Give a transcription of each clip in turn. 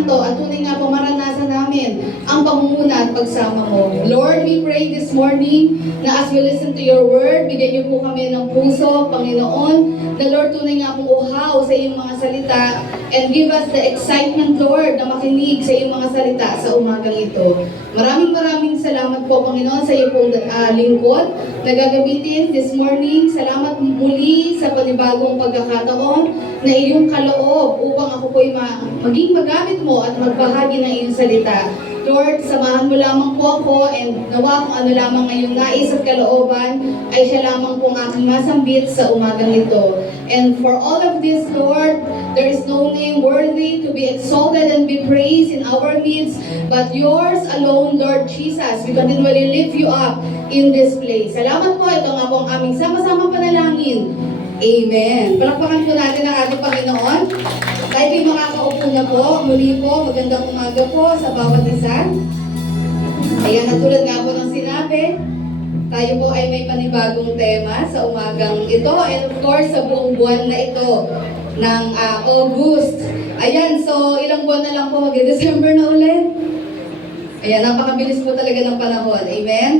Santo at tunay nga po maranasan namin ang pangunguna at pagsama mo. Lord, we pray this morning na as we listen to your word, bigyan niyo po kami ng puso, Panginoon, na Lord, tunay nga pong uhaw sa iyong mga salita and give us the excitement, Lord, na makinig sa iyong mga salita sa umagang ito. Maraming salamat po, Panginoon, sa iyong pong lingkod na gagamitin this morning. Salamat muli sa panibagong pagkakataon na iyong kaloob upang ako po'y maging magamit mo at magbahagi ng iyong salita. Lord, samahan mo lamang po ako and nawa kung ano lamang ngayong nais at kalooban ay siya lamang pong aking masambit sa umagang ito. And for all of this, Lord, there is no name worthy to be exalted and be praised in our midst, but yours alone, Lord Jesus. We continually lift you up in this place. Salamat po. Ito nga po ang aming sama-sama panalangin. Amen. Palakpakan po natin ang ating Panginoon. Tayo ay makakaupo na po. Muli po, magandang umaga po sa bawat isa. Ayan, natulad nga po ng sinabi, tayo po ay may panibagong tema sa umagang ito. And of course, sa buong buwan na ito ng August. Ayan, so ilang buwan na lang po, mag-December na ulit. Ayan, napakabilis po talaga ng panahon. Amen?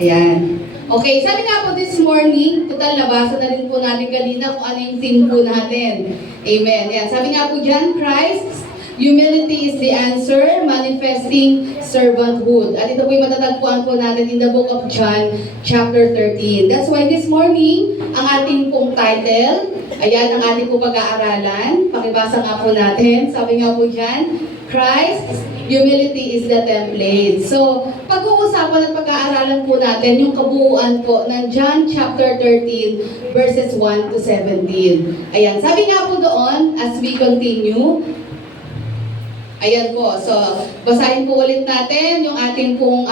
Ayan. Okay, sabi nga po this morning, total nabasa na rin po natin kanina kung ano yung theme po natin. Amen. Yan. Sabi nga po dyan, Christ, humility is the answer, manifesting servanthood. At ito po yung matatagpuan po natin in the book of John, chapter 13. That's why this morning, ang ating pong title, ayan, ang ating pong pag-aaralan. Pakibasa nga po natin. Sabi nga po dyan, Christ, humility is the template. So, pag-uusapan at pag-aaralan po natin yung kabuuan po ng John chapter 13 verses 1 to 17. Ayan, sabi nga po doon, as we continue, ayan po, so basahin po ulit natin yung ating pong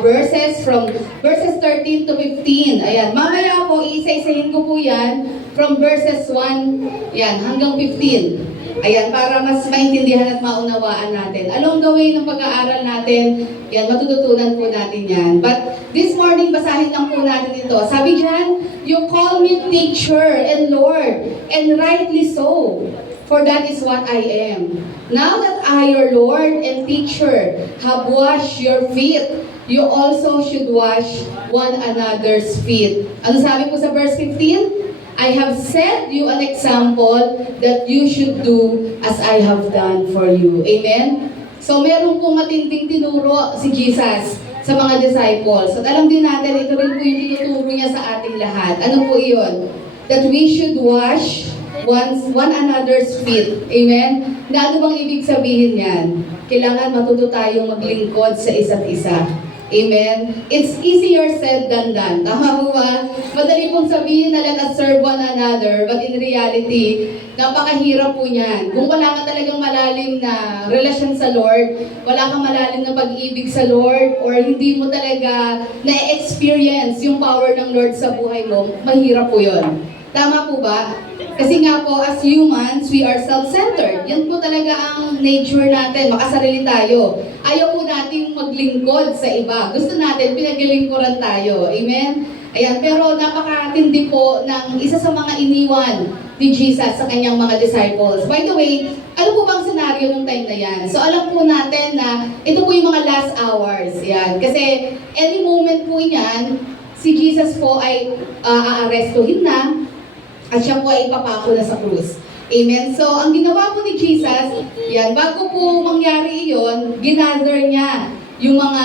verses from verses 13 to 15. Ayan, mamaya po, isa-isahin ko po yan from verses 1 yan, hanggang 15. Ayan, para mas maintindihan at maunawaan natin. Along the way ng pag-aaral natin, yan, matututunan po natin yan. But this morning, basahin lang po natin ito. Sabi dyan, you call me teacher and Lord, and rightly so, for that is what I am. Now that I, your Lord and teacher, have washed your feet, you also should wash one another's feet. Ano sabi po sa verse 15? I have set you an example that you should do as I have done for you. Amen? So, meron pong matinding tinuro si Jesus sa mga disciples. At alam din natin, ito rin po yung tinuturo niya sa ating lahat. Ano po iyon? That we should wash one another's feet. Amen? Na ano bang ibig sabihin yan? Kailangan matuto tayong maglingkod sa isa't isa. Amen? It's easier said than done. Tama po ba? Madali pong sabihin na let us serve one another, but in reality, napakahirap po niyan. Kung wala ka talagang malalim na relasyon sa Lord, wala kang malalim na pag-ibig sa Lord, or hindi mo talaga na-experience yung power ng Lord sa buhay mo, mahirap po yun. Tama po ba? Kasi nga po, as humans, we are self-centered. Yan po talaga ang nature natin. Makasarili tayo. Ayaw po natin maglingkod sa iba. Gusto natin, pinaglingkuran tayo. Amen? Ayan, pero napakatindi po ng isa sa mga iniwan ni Jesus sa kanyang mga disciples. By the way, ano po bang scenario nung time na yan? So alam po natin na ito po yung mga last hours. Yan. Kasi any moment po yan, si Jesus po ay aarestuhin na, at siya po ay ipapako na sa krus. Amen? So, ang ginawa po ni Jesus, yan, bago po mangyari iyon, ginather niya yung mga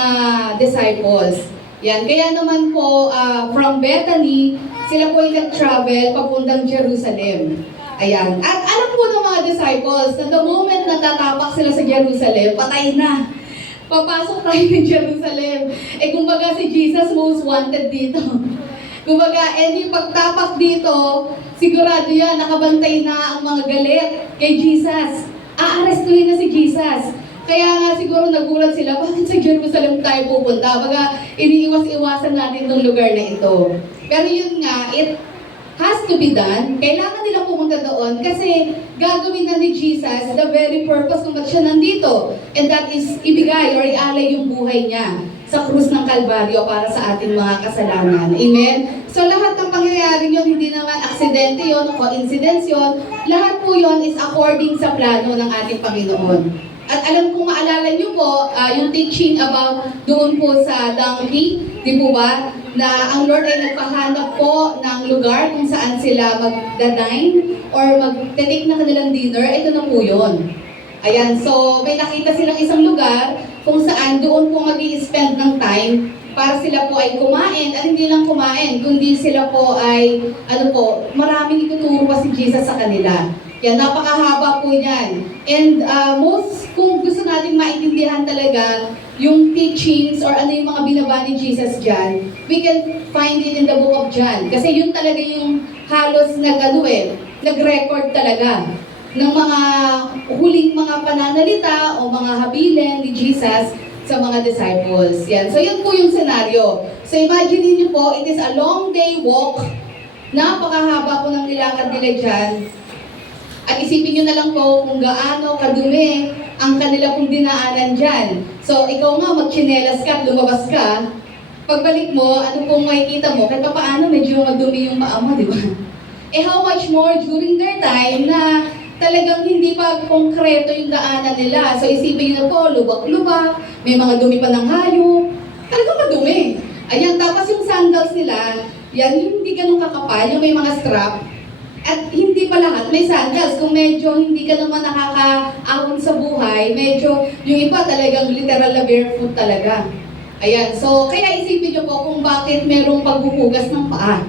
disciples. Yan, kaya naman po, from Bethany, sila po ay nag-travel papuntang Jerusalem. Ayan. At alam po ng mga disciples, na the moment na tatapak sila sa Jerusalem, patay na. Papasok tayo ng Jerusalem. Eh, kumbaga si Jesus most wanted dito. Kumbaga, any pagtapak dito, sigurado yan, nakabantay na ang mga galit kay Jesus. Aarestuhin na si Jesus. Kaya nga siguro nagulat sila, bakit sa Jerusalem tayo pupunta? Baga, iniiwas-iwasan natin itong lugar na ito. Pero yun nga, it has to be done. Kailangan nilang pumunta doon kasi gagawin na ni Jesus the very purpose kung ba't siya nandito. And that is ibigay or ialay yung buhay niya. sa krus ng Kalbaryo para sa ating mga kasalanan. Amen? So lahat ng pangyayari yun, hindi naman aksidente yun o coincidence yun. Lahat po yun is according sa plano ng ating Panginoon. At alam kong maalala niyo po, yung teaching about doon po sa donkey, di po ba? Na ang Lord ay nagpahanap po ng lugar kung saan sila magdadine or magte-take na kanilang dinner. Ito na po yun. Ayan, so may nakita silang isang lugar kung saan doon po mag-i-spend ng time para sila po ay kumain at hindi lang kumain, kundi sila po ay, maraming ituturo pa si Jesus sa kanila. Yan, napakahaba po yan. And kung gusto natin maintindihan talaga yung teachings or ano yung mga binaba ni Jesus dyan, we can find it in the book of John. Kasi yun talaga yung halos nag-record talaga ng mga huling mga pananalita o mga habilin ni Jesus sa mga disciples. Yan. So yun po yung scenario. So imagine niyo po, it is a long day walk. Napakahaba po ng nilakad nila dyan. At isipin nyo na lang po kung gaano kadumi ang kanila pong dinaanan dyan. So, ikaw nga, magchinelas ka at lumabas ka. Pagbalik mo, ano pong makikita mo? Kahit paano, medyo madumi yung paa mo, di ba? How much more during their time na talagang hindi pa konkreto yung daanan nila. So, isipin nyo na po, lubak-lubak, may mga dumi pa ng hayop. Talagang madumi. Ayan, tapos yung sandals nila, yan yung hindi ganun kakapal, yung may mga strap. At hindi pa lahat, may sandals. Kung medyo hindi ka naman nakakaahon sa buhay, medyo yung iba talagang literal na barefoot talaga. Ayan, so kaya isipin nyo po kung bakit merong paghuhugas ng paa.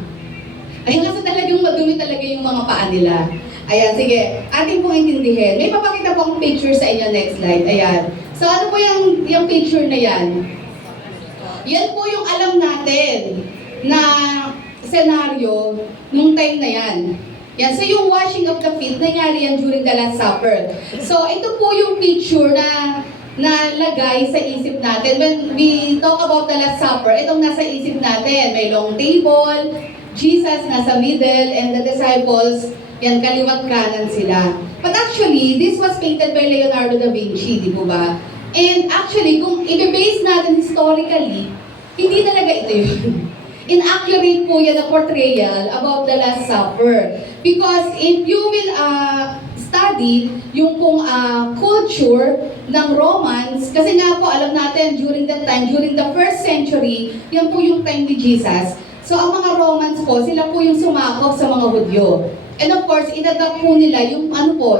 Ayan, kasi talagang madumi talaga yung mga paa nila. Ayan, sige, ating pong intindihin. May papakita po akong picture sa inyo, next slide. Ayan. So ano po yung picture na yan? Yan po yung alam natin na senaryo nung time na yan. Yan, so yung washing of the feet, nangyari yan during the Last Supper. So ito po yung picture na lagay sa isip natin. When we talk about the Last Supper, itong nasa isip natin. May long table, Jesus nasa middle, and the disciples, yan, kaliwat kanan sila. But actually, this was painted by Leonardo da Vinci, di po ba? And actually, kung i-base natin historically, hindi talaga ito yun. Inaccurate po yan na portrayal about the Last Supper. Because if you will study yung pong culture ng Romans, kasi nga po alam natin during that time, during the 1st century, yan po yung time ni Jesus. So ang mga Romans po, sila po yung sumakop sa mga Hudyo. And of course, inadapt po nila yung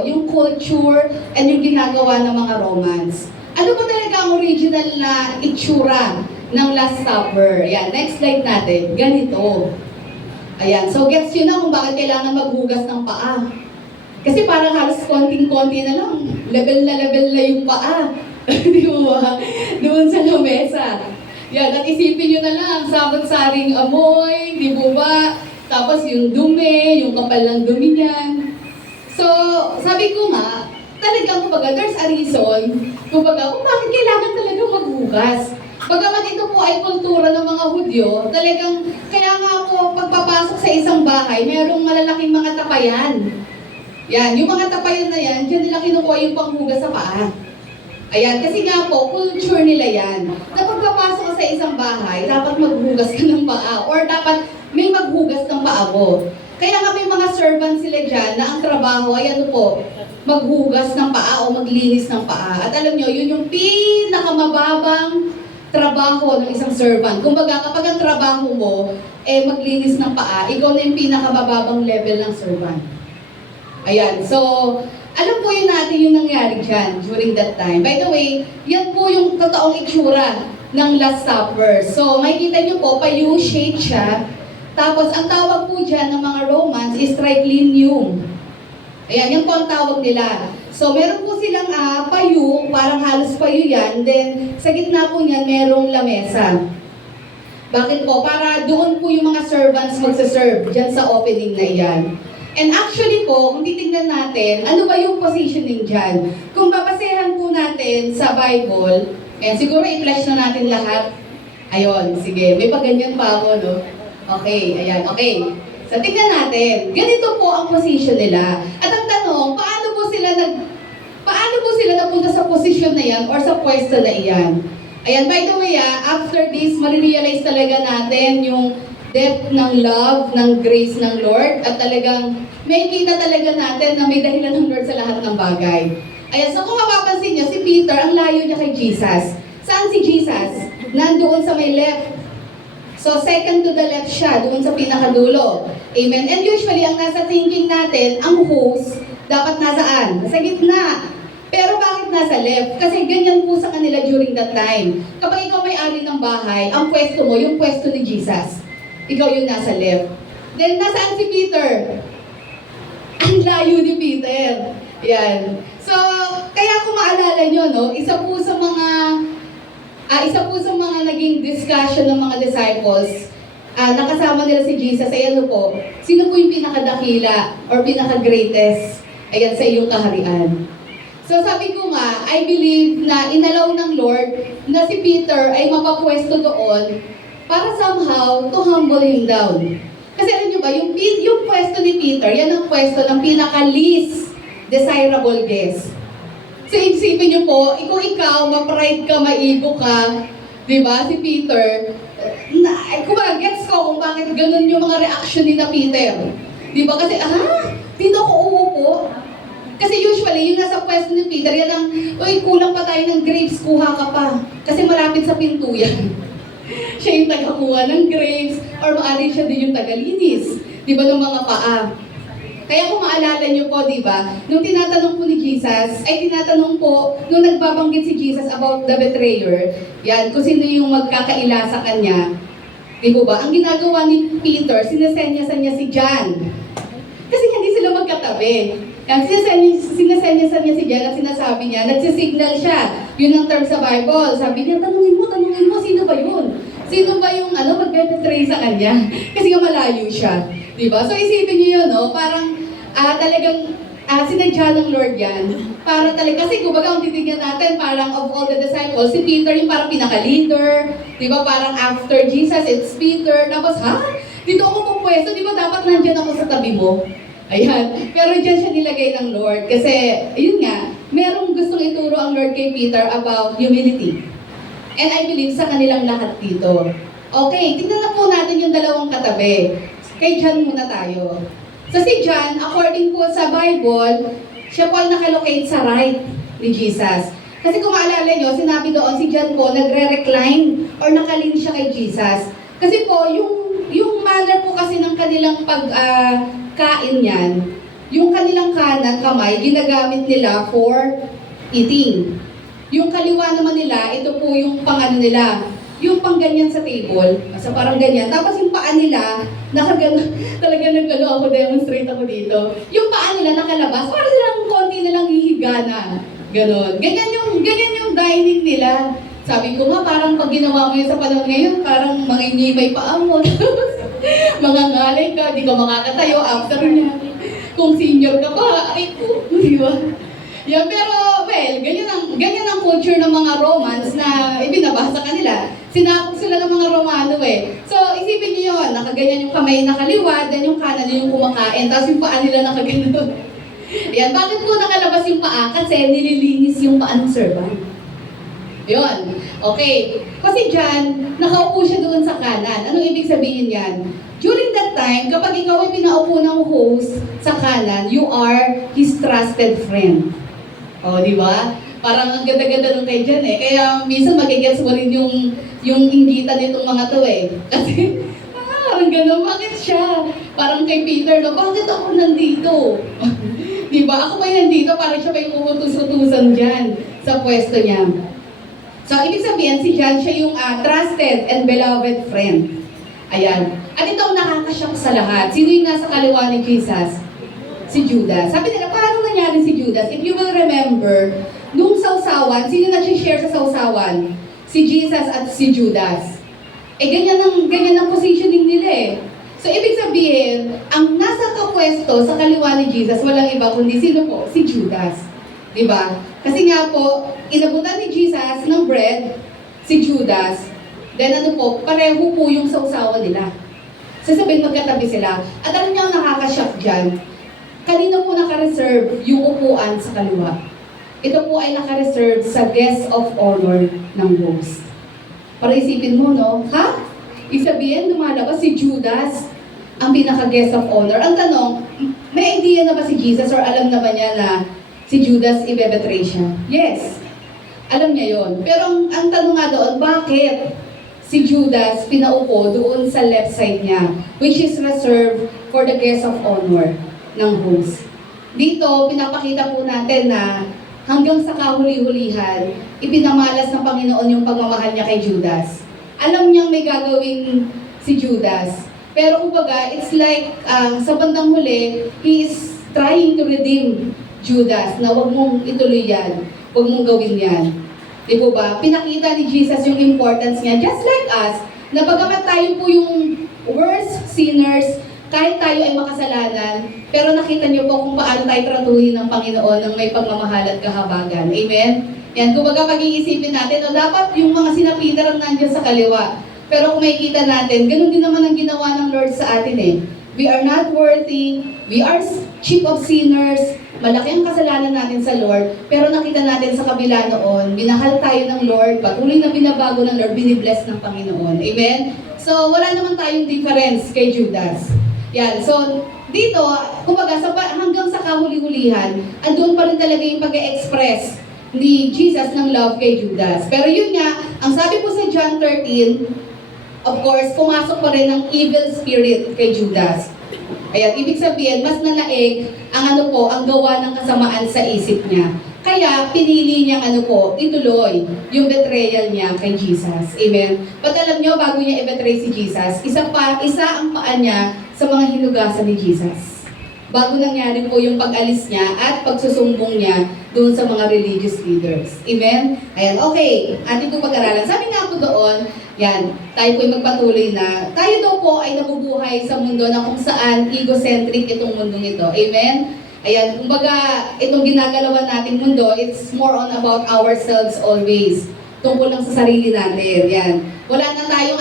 yung culture and yung ginagawa ng mga Romans. Ano po talaga ang original na itsura ng Last Supper? Ayan, next slide natin. Ganito. Ayan, so gets yun na kung bakit kailangan maghugas ng paa. Kasi parang halos konting-konti na lang. Level na yung paa. Di ba? Doon sa lamesa. Yan, at isipin nyo na lang, sabot-saring amoy, di ba? Tapos yung dumi, yung kapal ng dumi niyan. So, sabi ko nga, talagang kumbaga, there's a reason, kumbaga, kung bakit kailangan talaga maghugas. Bagaman ito po ay kultura ng mga Hudyo, talagang, kaya nga po, pagpapasok sa isang bahay, mayroong malalaking mga tapayan. Yan, yung mga tapayan na yan, dyan nila kinukuha yung panghugas sa paa. Ayan, kasi nga po, culture nila yan. Na pagpapasok sa isang bahay, dapat maghugas ka ng paa, or dapat may maghugas ng paa mo. Kaya nga may mga servants sila dyan na ang trabaho ay ano po, maghugas ng paa o maglinis ng paa. At alam nyo, yun yung pinakamababang trabaho ng isang servant. Kumbaga, kapag ang trabaho mo, maglinis ng paa, ikaw na yung pinakamababang level ng servant. Ayan, so, alam po yun natin yung nangyari dyan during that time. By the way, yan po yung totoong itsura ng Last Supper. So, makikita nyo po, pa-U-shaped siya. Tapos, ang tawag po dyan ng mga Romans is triclinium. Ayan, yan po ang tawag nila. So, meron po silang payu, parang halos payu yan. Then, sa gitna po niyan, merong lamesa. Bakit po? Para doon po yung mga servants magsaserve dyan sa opening na iyan. And actually po, kung titignan natin, ano ba yung positioning dyan? Kung babasehan po natin sa Bible, and siguro i-flash na natin lahat. Ayun, sige, may paganyan pa ako, no? Okay, ayan, okay. So, tignan natin. Ganito po ang position nila. At ang tanong, paano po sila napunta sa position na yan or sa pwesto na iyan? Ayan, by the way, after this, marirealize talaga natin yung depth ng love, ng grace ng Lord, at talagang may kita talaga natin na may dahilan ng Lord sa lahat ng bagay. Ayan, so kung mapapansin niyo, si Peter, ang layo niya kay Jesus. Saan si Jesus? Nandoon sa may left. So, second to the left siya, doon sa pinakadulo. Amen. And usually, ang nasa thinking natin, ang host, dapat nasaan? Nasa gitna. Pero bakit nasa left? Kasi ganyan po sa kanila during that time. Kapag ikaw may-ari ng bahay, ang pwesto mo, yung pwesto ni Jesus. Ikaw yung nasa left. Then, nasaan si Peter? Ang layo ni Peter. Yan. So, kaya kung maalala nyo, no, isa po sa mga naging discussion ng mga disciples, nakasama nila si Jesus, ay ano po, sino po yung pinakadakila or pinaka-greatest, ayan, sa iyong kaharian. So sabi ko nga, I believe na inalaw ng Lord na si Peter ay mapapwesto doon para somehow to humble him down. Kasi alam nyo ba, yung pwesto ni Peter, yan ang pwesto ng pinaka-least desirable guest. So isipin nyo po, kung ikaw, ma-pride ka, maigo ka, di ba, si Peter, gets ko kung bakit ganun yung mga reaction ni na Peter. Di ba, kasi, dito ako uupo. Kasi usually, yung nasa pwesto ni Peter, yan ang, uy, kulang pa tayo ng grapes, kuha ka pa. Kasi malapit sa pinto yan. Siya yung tagakuha ng grapes, or maaari siya din yung tagalinis. Di ba, ng mga paa. Kaya kung maalala niyo po, di ba, nung tinatanong po ni Jesus, ay tinatanong po, nung nagbabanggit si Jesus about the betrayer, yan, kung sino yung magkakaila sa kanya, di ba ba, ang ginagawa ni Peter, sinasenyasan niya si John. Kasi hindi sila magkatabi. Yan, sinasenyasan niya si John at sinasabi niya, nagsisignal siya. Yun ang term sa Bible. Sabi niya, tanungin mo, sino ba yun? Sino ba yung magbe-betray sa kanya? Kasi nga malayo siya. Diba? So isipin niyo yun, no? Parang talagang sinadya ng Lord yan. Para talaga, kasi kumbaga kung titignan natin, parang of all the disciples, si Peter yung parang pinaka-leader. Diba? Parang after Jesus, it's Peter. Tapos, dito ako pupwesto, di ba dapat nandyan ako sa tabi mo? Ayan. Pero dyan siya nilagay ng Lord. Kasi, yun nga, merong gustong ituro ang Lord kay Peter about humility. And I believe sa kanilang lahat dito. Okay, tingnan na po natin yung dalawang katabi. Kay John muna tayo. So si John, according po sa Bible, siya po ay nakalocate sa right ni Jesus. Kasi kung maalala nyo, sinabi doon si John po, nagre-recline or nakalin siya kay Jesus. Kasi po, yung manner po kasi ng kanilang pagkain yan, yung kanilang kanan, kamay, ginagamit nila for eating. Yung kaliwa naman nila, ito po yung pangano nila, yung pangganyan sa table, so parang ganyan. Tapos yung paa nila, nakagano, talaga ako, demonstrate ako dito. Yung paa nila nakalabas, parang silang konti nilang hihigana. Ganon. Ganyan yung dining nila. Sabi ko nga, parang pag ginawa mo yun sa panahon ngayon, parang mga inibay paa mo. Mga ngalay ka, di ka makakatayo after niya. Kung senior ka pa, ay ko, di ba? Yeah, pero, well, ganyan ang culture ng mga Romans na ibinabasa kanila. Sinakop sila ng mga Romano eh. So, isipin niyo yun, nakaganyan yung kamay nakaliwa, then yung kanan yung kumakain, tapos yung paa nila nakaganon. Yan, bakit po nakalabas yung paa? Kasi nililinis yung paa ng servant. Yun. Okay. Kasi dyan, nakaupo siya doon sa kanan. Anong ibig sabihin yan? During that time, kapag ikaw ay pinaupo ng host sa kanan, you are his trusted friend. O, di ba? Parang ang ganda-ganda nung kay Jan eh. Kaya minsan magigets mo rin yung inggitan nitong mga to eh. Kasi, parang gano'n, bakit siya? Parang kay Peter, no, bakit ako nandito? Di ba? Ako pa yung nandito, parang siya pa yung umutus-utusan dyan sa pwesto niya. So, ibig sabihin, si John, siya yung trusted and beloved friend. Ayan. At ito ang nakakashock sa lahat. Sino yung nasa kaliwa ni Jesus? Si Judas. Sabi nila, paano nangyari si Judas? If you will remember, nung sausawan, sino na-share sa sausawan? Si Jesus at si Judas. Eh, ganyan ang positioning nila eh. So, ibig sabihin, ang nasa kapwesto sa kaliwa ni Jesus, walang iba kundi sino po? Si Judas. Diba? Kasi nga po, inabutan ni Jesus ng bread, si Judas. Then ano po, pareho po yung sausawan nila. Sasabihin magkatabi sila. At alam niyo ang nakakashock dyan? Kanina po naka-reserve yung upuan sa kaliwa. Ito po ay naka-reserve sa guest of honor ng host. Para isipin mo, no? Ha? Isabihin, lumalabas si Judas, ang pinaka-guest of honor. Ang tanong, may idea na ba si Jesus or alam na ba niya na si Judas ibebetray siya? Yes. Alam niya yon. Pero ang tanong nga doon, bakit si Judas pinaupo doon sa left side niya, which is reserved for the guest of honor ng host? Dito, pinapakita po natin na hanggang sa kahuli-hulihan, ipinamalas ng Panginoon yung pagmamahal niya kay Judas. Alam niyang may gagawin si Judas. Pero kumbaga, it's like sa bandang huli, he is trying to redeem Judas na wag mong ituloy yan, wag mong gawin yan. Di po ba? Pinakita ni Jesus yung importance niya, just like us, na bagamat tayo po yung worst sinners, kahit tayo ay makasalanan, pero nakita niyo po kung paano tayo tratuhin ng Panginoon ng may pagmamahal at kahabagan. Amen? Yan, kumbaga pag-iisipin natin, dapat yung mga sina Peter ang nandiyan sa kaliwa. Pero kung makikita natin, ganun din naman ang ginawa ng Lord sa atin eh. We are not worthy, we are chief of sinners, malaki ang kasalanan natin sa Lord, pero nakita natin sa kabila noon, binahal tayo ng Lord, patuloy na binabago ng Lord, binibless ng Panginoon. Amen? So, wala naman tayong difference kay Judas. Yan, so, dito, kumbaga, hanggang sa kahuli-hulihan, andun pa rin talaga yung pag-express ni Jesus ng love kay Judas. Pero yun nga, ang sabi po sa John 13, of course, pumasok pa rin ang evil spirit kay Judas. Ayan, ibig sabihin, mas nanaig ang ang gawa ng kasamaan sa isip niya. Kaya, pinili niyang ituloy yung betrayal niya kay Jesus. Amen? But alam niyo, bago niya i-betray si Jesus, isa ang paa niya sa mga hinugasan ni Jesus. Bago nangyari po yung pag-alis niya at pagsusumbong niya doon sa mga religious leaders. Amen? Ayan, okay. Atin po pag-aralan. Sabi nga po doon, yan, tayo po'y magpatuloy na tayo daw po ay nabubuhay sa mundo na kung saan egocentric itong mundong ito. Amen? Ayan, kumbaga, itong ginagalawan nating mundo, it's more on about ourselves always. Tungkol lang sa sarili natin. Yan. Wala na tayong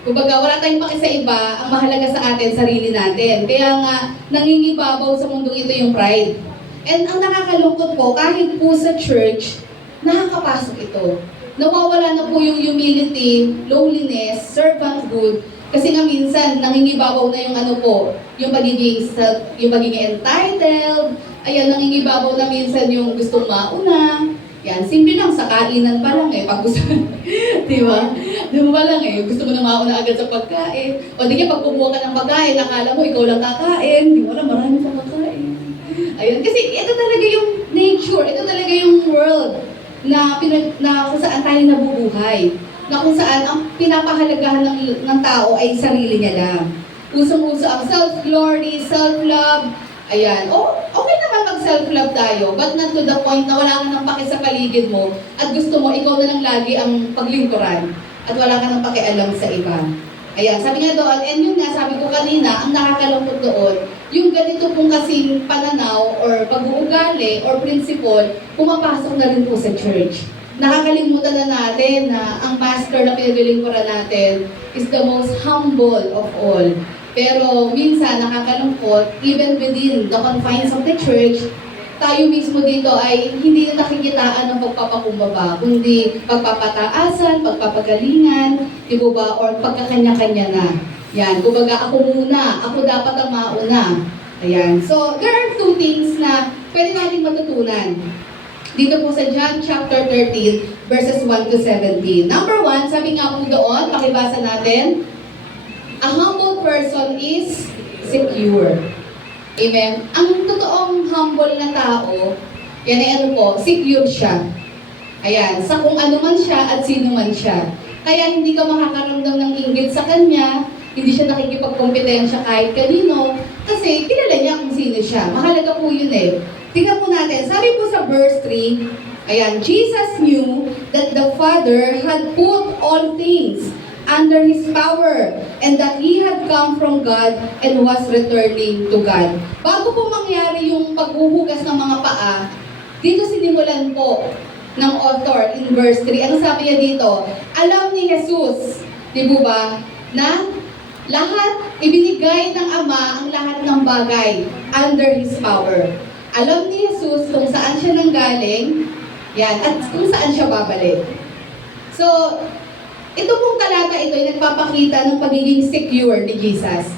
kumbaga, wala tayong paki sa iba, ang mahalaga sa atin, sarili natin. Kaya nga, nangingibabaw sa mundong ito yung pride. And ang nakakalungkot po, kahit po sa church, nakakapasok ito. Nawawala na po yung humility, lowliness, servanthood, kasi nga minsan, nangingibabaw na yung yung pagiging entitled, ayan, nangingibabaw na minsan yung gustong mauna. Yan, simple lang, sa kainan pa lang pag gusto, di ba? Di ba lang gusto mo na mauna agad sa pagkain. O di pag kumuha ka ng pagkain, akala mo ikaw lang kakain, di mo alam, marami pang pagkain. Ayun, kasi ito talaga yung nature, ito talaga yung world na kung saan tayo nabubuhay. Na kung saan ang pinapahalagahan ng tao ay sarili niya lang. Usong-uso ang self-glory, self-love. Ayan. Okay naman mag-self-love tayo, but not to the point na wala ka nang paki sa paligid mo at gusto mo, ikaw na lang lagi ang paglingkuran at wala ka nang pakialam sa iba. Ayan. Sabi nga doon, and yun nga, sabi ko kanina, ang nakakalungkot doon, yung ganito pong kasing pananaw or pag-uugali or principle, pumapasok na rin po sa church. Nakakalimutan na natin na ang pastor na pinaglilingkuran natin is the most humble of all. Pero minsan nakakalungkot, even within the confines of the church, tayo mismo dito ay hindi na nakikitaan ng pagpapakumbaba, kundi pagpapataasan, pagpapagalingan, di ba? Or pagkakanya-kanya na. Yan, kumbaga ako muna, ako dapat ang mauna. Ayan. So, there are two things na pwede natin matutunan. Dito po sa John chapter 13, verses 1 to 17. Number 1, sabi nga po doon, pakibasa natin, a humble person is secure. Amen? Ang totoong humble na tao, yan ay secure siya. Ayan, sa kung ano man siya at sino man siya. Kaya hindi ka makakaramdam ng inggit sa kanya, hindi siya nakikipagkompetensya kahit kanino, kasi kilala niya kung sino siya. Mahalaga po yun Tingnan po natin, sabi po sa verse 3, ayan, Jesus knew that the Father had put all things under His power and that He had come from God and was returning to God. Bago po mangyari yung paghuhugas ng mga paa, dito sinimulan po ng author in verse 3. Ano sabi niya dito? Alam ni Jesus, di ba, na lahat ibinigay ng Ama ang lahat ng bagay under His power. Alam ni Jesus kung saan siya nanggaling, yan, at kung saan siya babalik. So, Ito pong talata ito ay nagpapakita ng pagiging secure ni Jesus.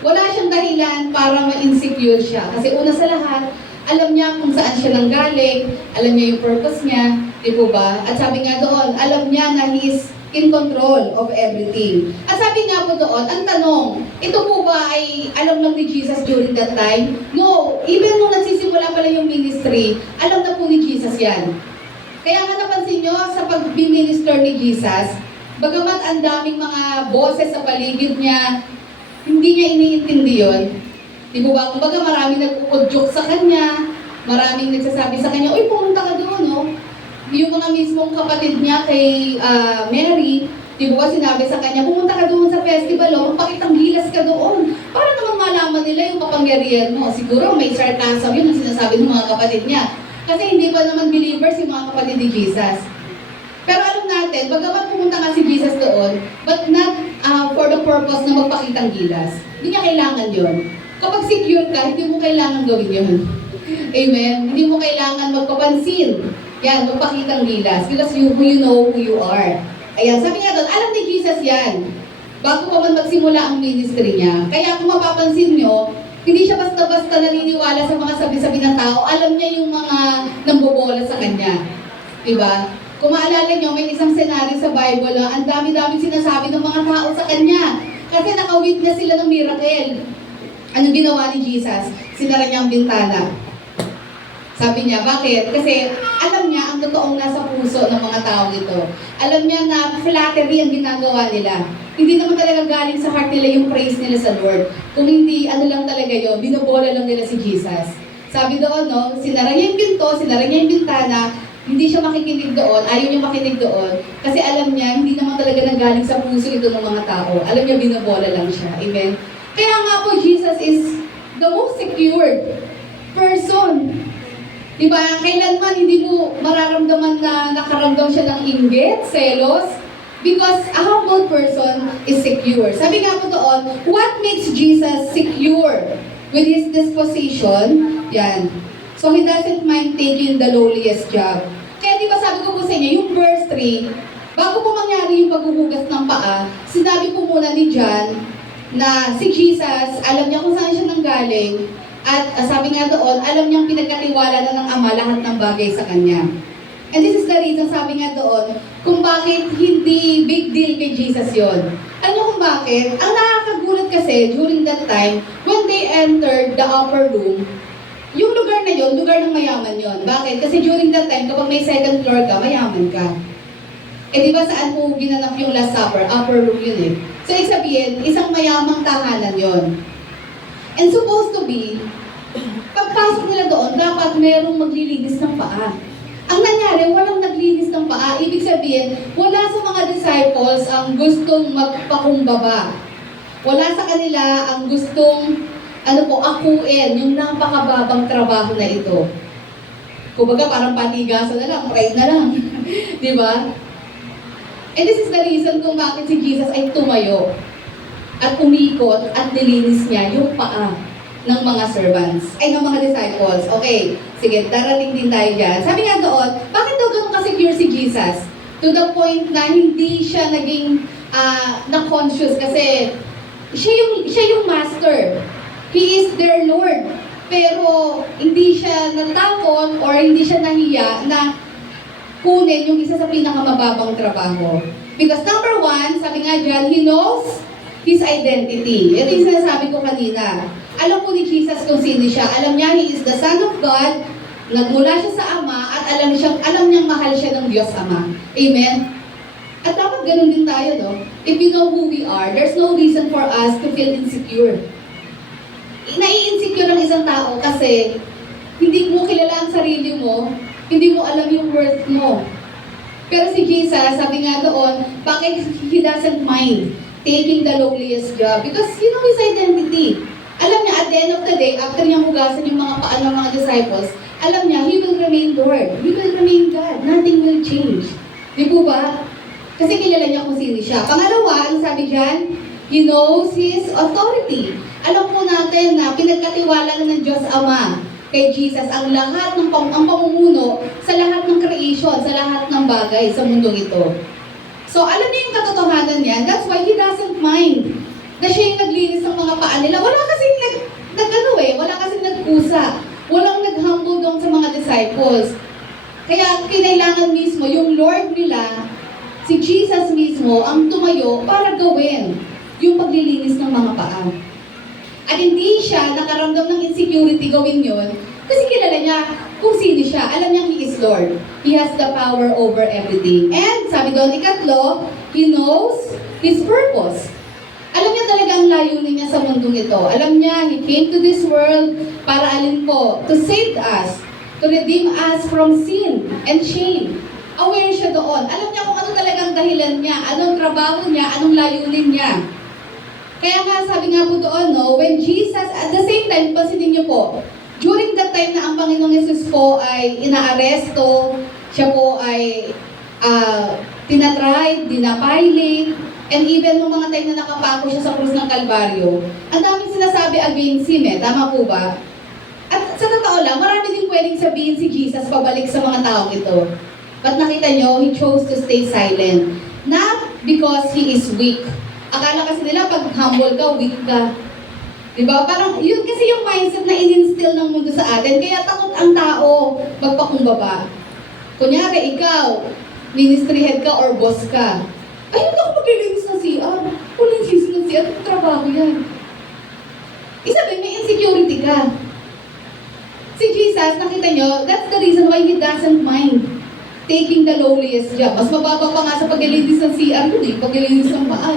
Wala siyang dahilan para ma-insecure siya. Kasi una sa lahat, alam niya kung saan siya nanggaling, alam niya yung purpose niya, di po ba? At sabi nga doon, alam niya na He is in control of everything. At sabi nga po doon, ang tanong, ito po ba ay alam lang ni Jesus during that time? No, even nung nagsisimula pala yung ministry, alam na po ni Jesus yan. Kaya nga napansin nyo, sa pag-minister ni Jesus, bagamat ang daming mga boses sa paligid niya, hindi niya iniintindi yun. Di ba? Kumbaga maraming nag-uudyok sa kanya, maraming nagsasabi sa kanya, uy, pumunta ka doon, no? Yung mga mismong kapatid niya kay Mary, di ba sinabi sa kanya, pumunta ka doon sa festival, oh, magpakitang gilas ka doon. Para naman malaman nila yung kapangyarihan mo. Siguro may sarcasm yun ang sinasabi ng mga kapatid niya. Kasi hindi pa naman believers yung mga kapatid ni Jesus. Pero alam natin, bagamat pumunta nga si Jesus doon, but not for the purpose na magpakitang gilas. Hindi niya kailangan yun. Kapag secure ka, hindi mo kailangan gawin yun. Amen? Hindi mo kailangan magpapansin. Yan, magpakitang gilas. Because you know who you are. Ayan, sabi nga doon, alam ni Jesus yan. Bago pa man magsimula ang ministry niya. Kaya kung mapapansin nyo, hindi siya basta-basta naniniwala sa mga sabi-sabi ng tao. Alam niya yung mga nambobola sa kanya. Diba? Kung maalala nyo, may isang senaryo sa Bible na ang dami-daming sinasabi ng mga tao sa kanya. Kasi naka-witness sila ng miracle. Anong ginawa ni Jesus? Sinara niya ang bintana. Sabi niya, bakit? Kasi alam niya ang totoong nasa puso ng mga tao ito. Alam niya na flattery ang ginagawa nila. Hindi naman talaga galing sa heart nila yung praise nila sa Lord. Kung hindi, ano lang talaga yun, binobola lang nila si Jesus. Sabi doon, no, sinara niya yung pinto, sinara niya yung bintana, hindi siya makikinig doon, ayaw niya makinig doon, kasi alam niya, hindi naman talaga nanggaling sa puso ito ng mga tao. Alam niya, binobola lang siya. Amen? Kaya nga po, Jesus is the most secured person. Diba? Kailanman hindi mo mararamdaman na nakaramdam siya ng inggit, selos, because a humble person is secure. Sabi nga po doon, what makes Jesus secure with His disposition? Yan. So He doesn't mind taking the lowliest job. Kaya di ba sabi ko po sa inyo, yung verse 3, bago po mangyari yung paghuhugas ng paa, sinabi po muna ni John na si Jesus, alam niya kung saan siya nanggaling, at sabi nga doon, alam niyang pinagkatiwala na ng Ama lahat ng bagay sa Kanya. And this is the reason, sabi nga doon, kung bakit hindi big deal kay Jesus yon. Alam niyo kung bakit? Ang nakakagulat kasi during that time, when they entered the upper room, yung lugar na yon, lugar ng mayaman yon. Bakit? Kasi during that time, kapag may second floor ka, mayaman ka. Eh di ba saan po ginanap yung Last Supper? Upper room yun eh. So, ibig sabihin, isang mayamang tahanan yon. And supposed to be, pagpasok nila doon, dapat merong maglilinis ng paa. Ang nangyari, walang naglinis ng paa. Ibig sabihin, wala sa mga disciples ang gustong magpakumbaba. Wala sa kanila ang gustong, akuin, yung napakababang trabaho na ito. Kumbaga, parang patigasan na lang, pride na lang. Di ba? And this is the reason kung bakit si Jesus ay tumayo at umikot at nilinis niya yung paa ng mga servants, ay ng mga disciples. Okay, sige, darating din tayo dyan. Sabi nga doon, bakit daw ganun ka-secure si Jesus? To the point na hindi siya naging na-conscious kasi siya yung master. He is their Lord. Pero hindi siya natakot or hindi siya nahiya na kunin yung isa sa pinakamababang trabaho. Because number one, sabi nga dyan, He knows His identity. Ito yung sinasabi ko kanina. Alam po ni Jesus kung sino siya. Alam niya, He is the Son of God, nagmula siya sa Ama, at alam niyang mahal siya ng Diyos Ama. Amen? At dapat ganun din tayo, no? If you know who we are, there's no reason for us to feel insecure. Nai-insecure ang isang tao kasi hindi mo kilala ang sarili mo, hindi mo alam yung worth mo. Pero si Jesus, sabi nga doon, bakit He doesn't mind taking the lowliest job? Because you know His identity. Alam niya, at the end of the day, after niyang hugasan yung mga paa ng mga disciples, alam niya, He will remain Lord. He will remain God. Nothing will change. Di po ba? Kasi kilala niya kung sino siya. Pangalawa, ang sabi dyan, He knows His authority. Alam po natin na pinagkatiwala na ng Diyos Ama kay Jesus ang lahat ang pamumuno sa lahat ng creation, sa lahat ng bagay sa mundong ito. So, alam niya yung katotohanan niya. That's why he doesn't mind na siya yung naglinis ng mga paa nila. Wala kasing wala kasing nagkusa. Walang nag-humble doon sa mga disciples. Kaya kinailangan mismo yung Lord nila, si Jesus mismo, ang tumayo para gawin yung paglilinis ng mga paa. At hindi siya nakaramdam ng insecurity gawin yun kasi kilala niya kung sino siya. Alam niya He is Lord. He has the power over everything. And sabi doon, ikatlo, He knows His purpose. Alam niya talaga ang layunin niya sa mundong ito. Alam niya, He came to this world para alin po? To save us. To redeem us from sin and shame. Aware siya doon. Alam niya kung ano talagang dahilan niya, anong trabaho niya, anong layunin niya. Kaya nga, sabi nga po doon, no, when Jesus, at the same time, pansinin niyo po, during that time na ang Panginoong Yesus po ay inaaresto, siya po ay tinatry, dinapilate, and even nung mga time na nakapako siya sa krus ng Kalbaryo, ang daming sinasabi against him tama po ba? At sa totoo lang, marami din pwedeng sabihin si Jesus pabalik sa mga taong ito. But nakita nyo, He chose to stay silent. Not because He is weak. Akala kasi nila pag humble ka, weak ka. Diba? Parang yun kasi yung mindset na in-instill ng mundo sa atin. Kaya takot ang tao magpakumbaba. Kunyari, ikaw, ministry head ka or boss ka. Ay, hindi ako maglilinis ng CR. Maglilinis ng CR, trabaho yan. Isabi, may insecurity ka. Si Jesus, nakita nyo, that's the reason why He doesn't mind taking the lowliest job. Mas mababa pa nga sa paglilinis ng CR yun paglilinis ng paa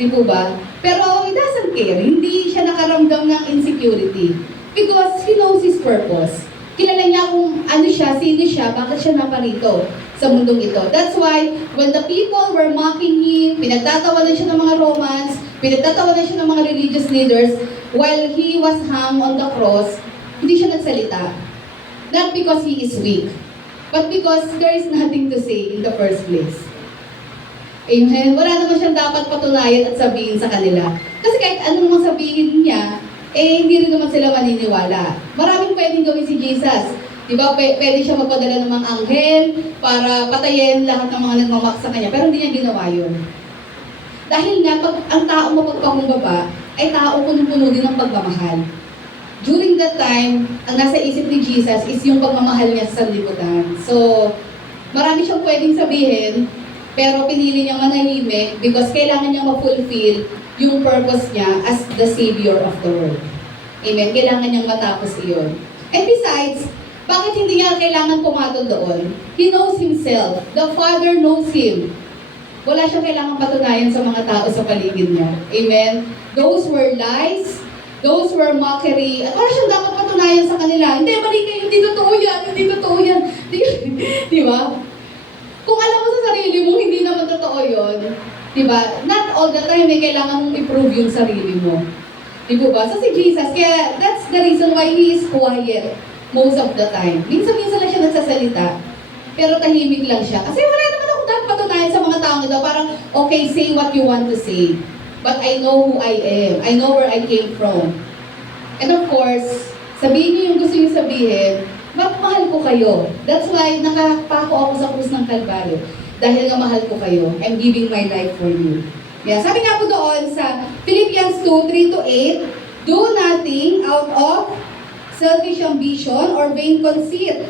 Di po ba? Pero He doesn't care. Hindi siya nakaramdam ng insecurity. Because He knows His purpose. Kilala niya kung ano siya, sino siya, bakit siya naparito sa mundong ito. That's why, when the people were mocking Him, pinagtatawanan siya ng mga Romans, pinagtatawanan siya ng mga religious leaders, while He was hung on the cross, hindi siya nagsalita. Not because He is weak, but because there is nothing to say in the first place. Amen? Wala naman siyang dapat patunayan at sabihin sa kanila. Kasi kahit anong mga sabihin niya, hindi rin naman sila maniniwala. Maraming pwedeng gawin si Jesus. Diba? Pwede siya magpadala ng mga anghel para patayin lahat ng mga nagmamak sa kanya. Pero hindi niya ginawa yun. Dahil nga, pag ang tao mapagpakumbaba, ay tao punong-puno din ng pagmamahal. During that time, ang nasa isip ni Jesus is yung pagmamahal niya sa sanlibutan. So, marami siyang pwedeng sabihin, pero pinili niya manahimik because kailangan niya ma-fulfill yung purpose niya as the Savior of the world. Amen? Kailangan niyang matapos iyon. And besides, bakit hindi niya kailangan pumatol doon? He knows Himself. The Father knows Him. Wala siyang kailangan patunayan sa mga tao sa paligid niya. Amen? Those were lies. Those were mockery. At wala siyang dapat patunayan sa kanila. Hindi, mali kayo. Hindi totoo yan. Hindi totoo yan. Di ba? Kung alam mo sa sarili mo, hindi naman totoo yun. Di ba? Not all the time may kailangan mong i-prove yung sarili mo. Di ba? So si Jesus, kaya that's the reason why He is quiet most of the time. Minsan-minsan lang siya nagsasalita. Pero tahimik lang siya. Kasi wala naman akong dapat patunayan sa mga taong ito. Parang, okay, say what you want to say. But I know who I am. I know where I came from. And of course, sabihin niyo yung gusto niyo sabihin, mahal ko kayo. That's why nakapako ako sa krus ng Kalbaryo. Dahil nga mahal ko kayo. I'm giving my life for you. Yeah, sabi nga po doon sa Philippians 2:3-8, do nothing out of selfish ambition or vain conceit.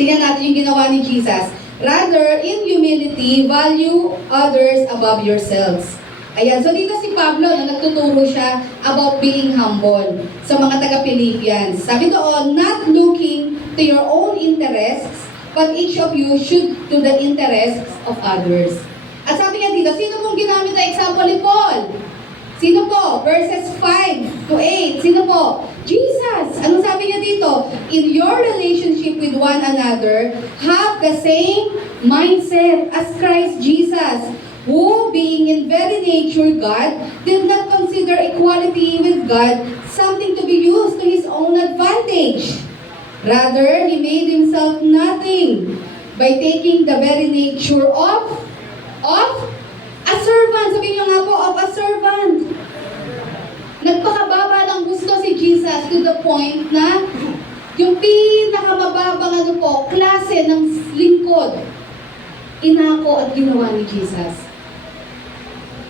Tingnan natin yung ginawa ni Jesus. Rather, in humility, value others above yourselves. Ayan, so dito si Pablo na nagtuturo siya about being humble sa mga taga-Philippians. Sabi doon, not looking to your own interests, but each of you should to the interests of others. At sabi nga dito, sino pong ginamit na example ni Paul? Sino po? Verses 5-8. Sino po? Jesus. Anong sabi niya dito? In your relationship with one another, have the same mindset as Christ Jesus, who, being in very nature God, did not consider equality with God something to be used to His own advantage. Rather, He made Himself nothing by taking the very nature of a servant. Sabihin niyo nga po, of a servant. Nagpakababa ng gusto si Jesus to the point na yung pinakamababang klase ng lingkod. inako at ginawa ni Jesus.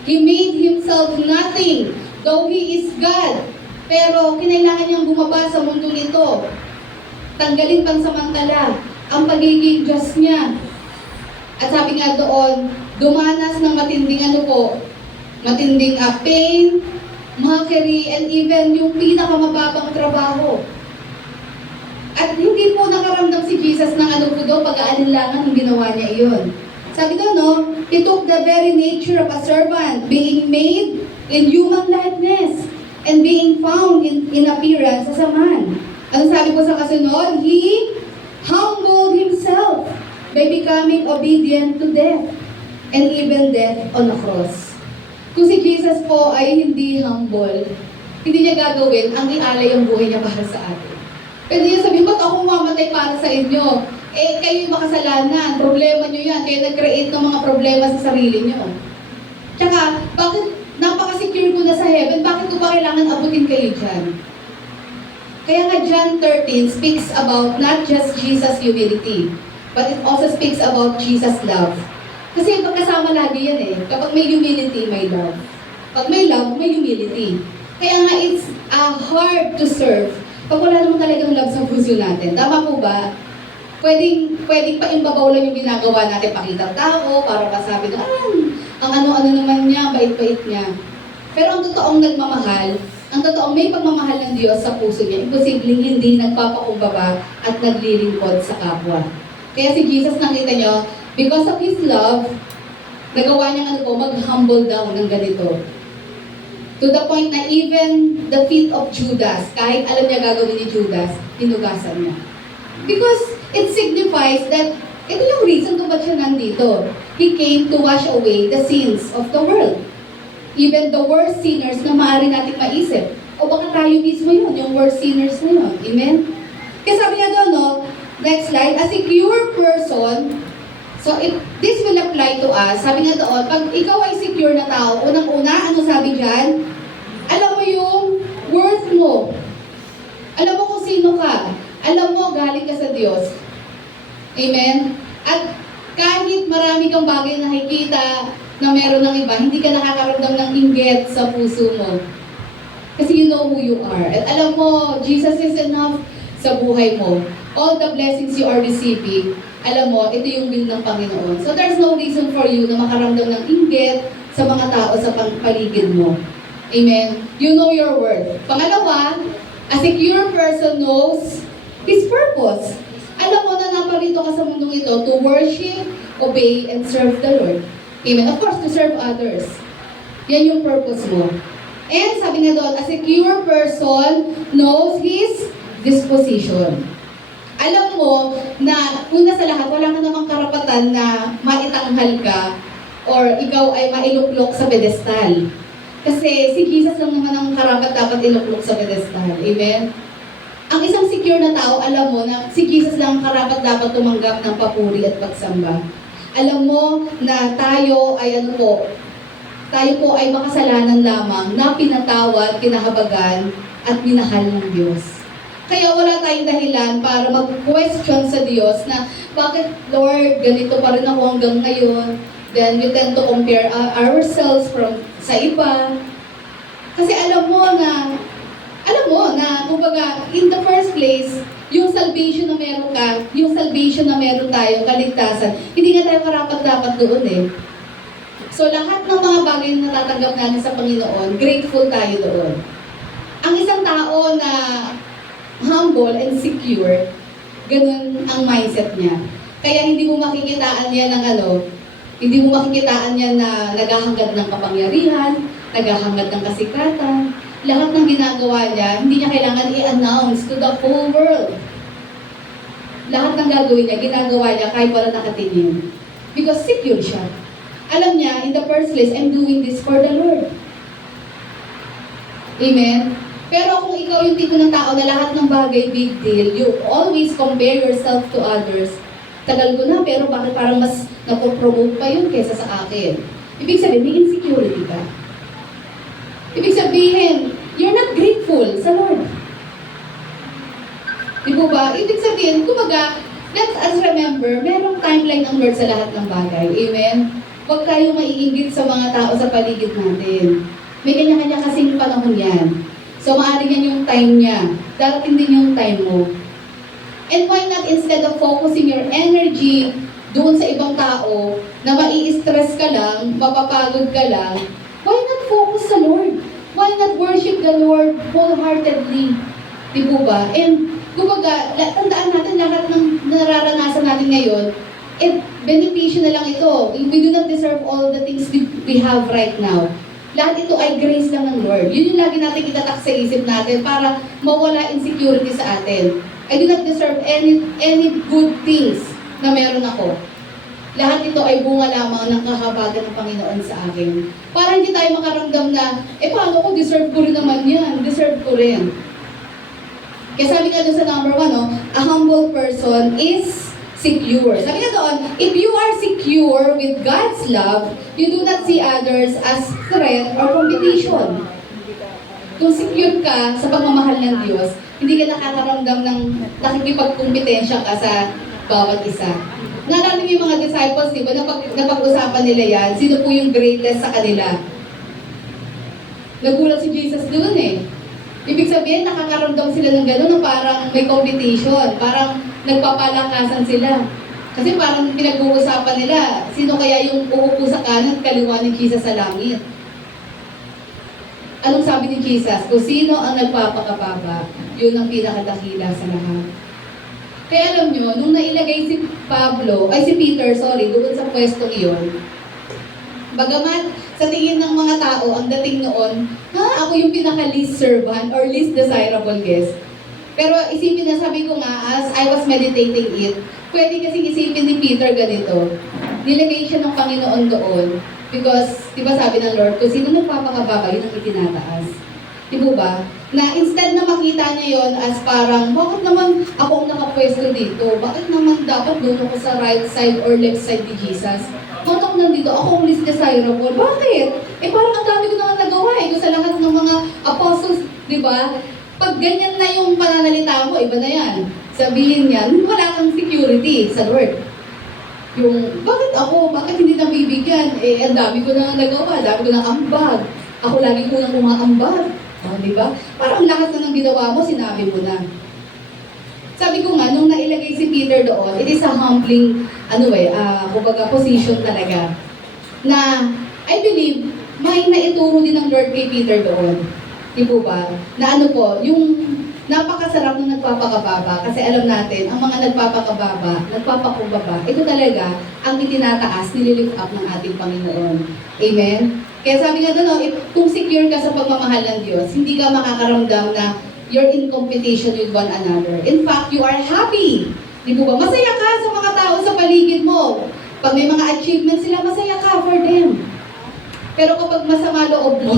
He made himself nothing, though he is God. Pero kinailangan niyang bumaba sa mundo nito. Tanggalin pansamantala ang pagiging Diyos niya. At sabi nga doon, dumanas ng matinding matinding pain, mockery, and even yung pinakamababang trabaho. At hindi po nakaramdam si Jesus ng pag-aalinlangan ng ginawa niya iyon. Sabi doon, He took the very nature of a servant, being made in human likeness, and being found in appearance as a man. Ano sabi po sa kasunod? He humbled Himself by becoming obedient to death, and even death on the cross. Kung si Jesus po ay hindi humble, hindi niya gagawin ang ialay ang buhay niya para sa atin. Pwede niya sabihin, ba't ako mamatay para sa inyo? Kayo yung makasalanan, problema niyo yan, kaya nag-create ng mga problema sa sarili niyo. Tsaka, bakit napaka-secure ko na sa heaven, bakit ko pa kailangan abutin kayo dyan? Kaya nga John 13 speaks about not just Jesus' humility, but it also speaks about Jesus' love. Kasi pagkasama lagi yan eh. Kapag may humility, may love. Pag may love, may humility. Kaya nga it's hard to serve pag wala naman talagang love sa puso natin. Tama po ba? Pwedeng pa imbabaw lang yung ginagawa natin, pakita tao, para masabi na, ang ano-ano naman niya, bait-bait niya. Pero ang totoong nagmamahal, ang totoong may pagmamahal ng Diyos sa puso niya, imposibleng hindi nagpapakumbaba at naglilingkod sa kapwa. Kaya si Jesus, nakita nyo, because of His love, nagawa niya mag-humble down ng ganito. To the point na even the feet of Judas, kahit alam niya gagawin ni Judas, hinugasan niya. Because it signifies that ito yung reason kung ba't siya nandito. He came to wash away the sins of the world. Even the worst sinners na maaari nating maisip. O baka tayo mismo yun, yung worst sinners na yun. Amen? Kaya sabi niya doon, next slide, a secure person, so if this will apply to us, sabi nga doon, pag ikaw ay secure na tao, unang-una, ano sabi dyan? Alam mo yung worth mo. Alam mo kung sino ka. Alam mo, galing ka sa Diyos. Amen? At kahit marami kang bagay na nakikita na meron ng iba, hindi ka nakakaramdam ng inggit sa puso mo. Kasi you know who you are. At alam mo, Jesus is enough sa buhay mo. All the blessings you are receiving, alam mo, ito yung will ng Panginoon. So there's no reason for you na makaramdam ng inggit sa mga tao sa paligid mo. Amen? You know your worth. Pangalawa, a secure person knows his purpose. Alam mo na naparito ka sa mundong ito to worship, obey, and serve the Lord. Amen? Of course, to serve others. Yan yung purpose mo. And sabi nga doon, a secure person knows his disposition. Alam mo na una sa lahat, wala ka namang karapatan na maitanghal ka or ikaw ay mailuklok sa pedestal. Kasi si Jesus lang naman ang karapat dapat iluklok sa pedestal. Amen? Ang isang secure na tao, alam mo na si Jesus lang ang karapat dapat tumanggap ng papuri at pagsamba. Alam mo na tayo ay tayo po ay makasalanan lamang na pinatawad, kinahabagan, at minahal ng Diyos. Kaya wala tayong dahilan para mag-question sa Diyos na, bakit Lord, ganito pa rin ako hanggang ngayon? Then we tend to compare ourselves sa iba. Kasi alam mo na, kumbaga, in the first place, yung salvation na meron ka, yung salvation na meron tayo, kaligtasan, hindi nga tayo karapat-dapat doon eh. So lahat ng mga bagay na natatanggap natin sa Panginoon, grateful tayo doon. Ang isang tao na humble and secure, ganun ang mindset niya. Kaya hindi mo makikitaan niya ng hindi mo makikitaan niya na naghahangad ng kapangyarihan, naghahangad ng kasikatan. Lahat ng ginagawa niya, hindi niya kailangan i-announce to the whole world. Lahat ng gagawin niya, ginagawa niya kahit wala nakatingin. Because secure siya. Alam niya, in the first place, I'm doing this for the Lord. Amen? Pero kung ikaw yung tipo ng tao na lahat ng bagay big deal, you always compare yourself to others. Tagal ko na, pero bakit parang mas napopromote pa yun kaysa sa akin? Ibig sabihin, may insecurity ka. Ibig sabihin, you're not grateful sa Lord. Di po ba? Ibig sabihin, kumaga, let us remember, merong timeline ang Lord sa lahat ng bagay. Amen? Huwag kayong maiinggit sa mga tao sa paligid natin. May kanya-kanya kasing panahon yan. So, maaaring yan yung time niya. Darating din yung time mo. And why not instead of focusing your energy doon sa ibang tao na mai-stress ka lang, mapapagod ka lang, why not focus sa Lord? Why not worship the Lord wholeheartedly? Di po ba? And kumbaga, tandaan natin lahat ng nararanasan natin ngayon, benepisyo na lang ito. We do not deserve all the things we have right now. Lahat ito ay grace lang ng Lord. Yun yung lagi natin itatak sa isip natin para mawala insecurity sa atin. I do not deserve any good things na meron ako. Lahat ito ay bunga lamang ng kahabagan ng Panginoon sa akin. Para hindi tayo makaramdam na, paano ko, deserve ko rin naman yan. Deserve ko rin. Kaya sabi nga doon sa number 1, a humble person is secure. Sabi nga doon, if you are secure with God's love, you do not see others as threat or competition. Kung secure ka sa pagmamahal ng Diyos, hindi ka nakakaramdam ng nakikipagkumpetensya ka sa bawat isa. Naalala niyo yung mga disciples, di ba, napag-usapan nila yan, sino po yung greatest sa kanila? Nagulat si Jesus doon Ibig sabihin, nakakaramdam sila ng gano'n na parang may competition, parang nagpapalakasan sila. Kasi parang pinag-uusapan nila, sino kaya yung uupo sa kanan at kaliwa ni Jesus sa langit? Anong sabi ni Jesus? Kung sino ang nagpapakababa, yun ang pinakadakila sa lahat. Kaya alam nyo, nung nailagay si Peter, doon sa pwestong iyon, bagamat sa tingin ng mga tao, ang dating noon, ako yung pinaka-least servant or least desirable guest. Pero isipin na, sabi ko nga, as I was meditating it, pwede kasing isipin ni Peter ganito. Nilagay siya ng Panginoon doon because, di ba sabi ng Lord, kung sino nagpapakababa, yun ang itinataas. Di ba? Na instead na makita niya yon as parang, bakit naman ako ang nakapwesto dito? Bakit naman dapat doon ako sa right side or left side ni Jesus? Bakit ako nandito? Ako ang least desirable. Bakit? Parang ang dami ko na nagawa doon sa lahat ng mga apostles, di ba? Pag ganyan na yung pananalita mo, iba na yan. Sabihin niya, wala kang security sa Lord. Yung, bakit ako? Bakit hindi nabibigyan? Ang dami ko na nagawa, dami ko na ambag. Ako lagi ko nang umaambag. Di ba? Parang lahat na ng ginawa mo, sinabi mo na. Sabi ko nga, nung nailagay si Peter doon, it is a humbling, kumbaga, position talaga. Na, I believe, may naituro din ng Lord kay Peter doon. Di po ba? Na yung napakasarap ng nagpapakababa. Kasi alam natin, ang mga nagpapakababa, nagpapakumbaba, ito talaga ang itinataas, nililift up ng ating Panginoon. Amen? Kaya sabi nga doon, kung secure ka sa pagmamahal ng Diyos, hindi ka makakaramdam na you're in competition with one another. In fact, you are happy. Di po ba? Masaya ka sa mga tao sa paligid mo. Pag may mga achievements sila, masaya ka for them. Pero kapag masama loob mo,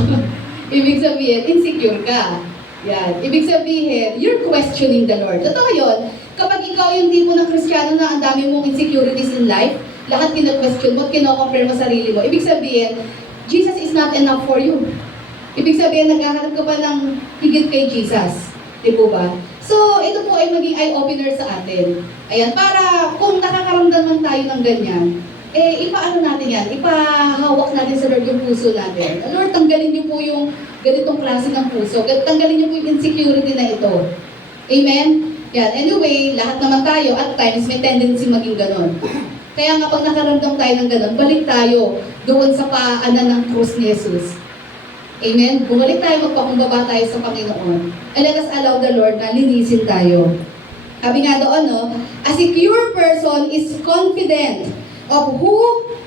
ibig sabihin, insecure ka. Yan. Ibig sabihin, you're questioning the Lord. Totoo yun. Kapag ikaw yung tipo ng Kristiyano na ang dami mong insecurities in life, lahat kino-question mo, kino-compare mo sarili mo, ibig sabihin, Jesus is not enough for you. Ibig sabihin, naghahanap ka pa ng higit kay Jesus. Di po ba? So, ito po ay maging eye-opener sa atin. Ayan, para kung nakakaramdam man tayo ng ganyan, ipaano natin yan? Ipahawak natin sa Lord yung puso natin. Lord, tanggalin niyo po yung ganitong klase ng puso. Tanggalin niyo po yung insecurity na ito. Amen? Yan. Anyway, lahat naman tayo at times may tendency maging ganon. Kaya nga pag nakaramdam tayo ng ganon, balik tayo doon sa paanan ng krus ni Jesus. Amen? Bumalik tayo, magpakumbaba tayo sa Panginoon. And let us allow the Lord na linisin tayo. Sabi nga doon, a secure person is confident of who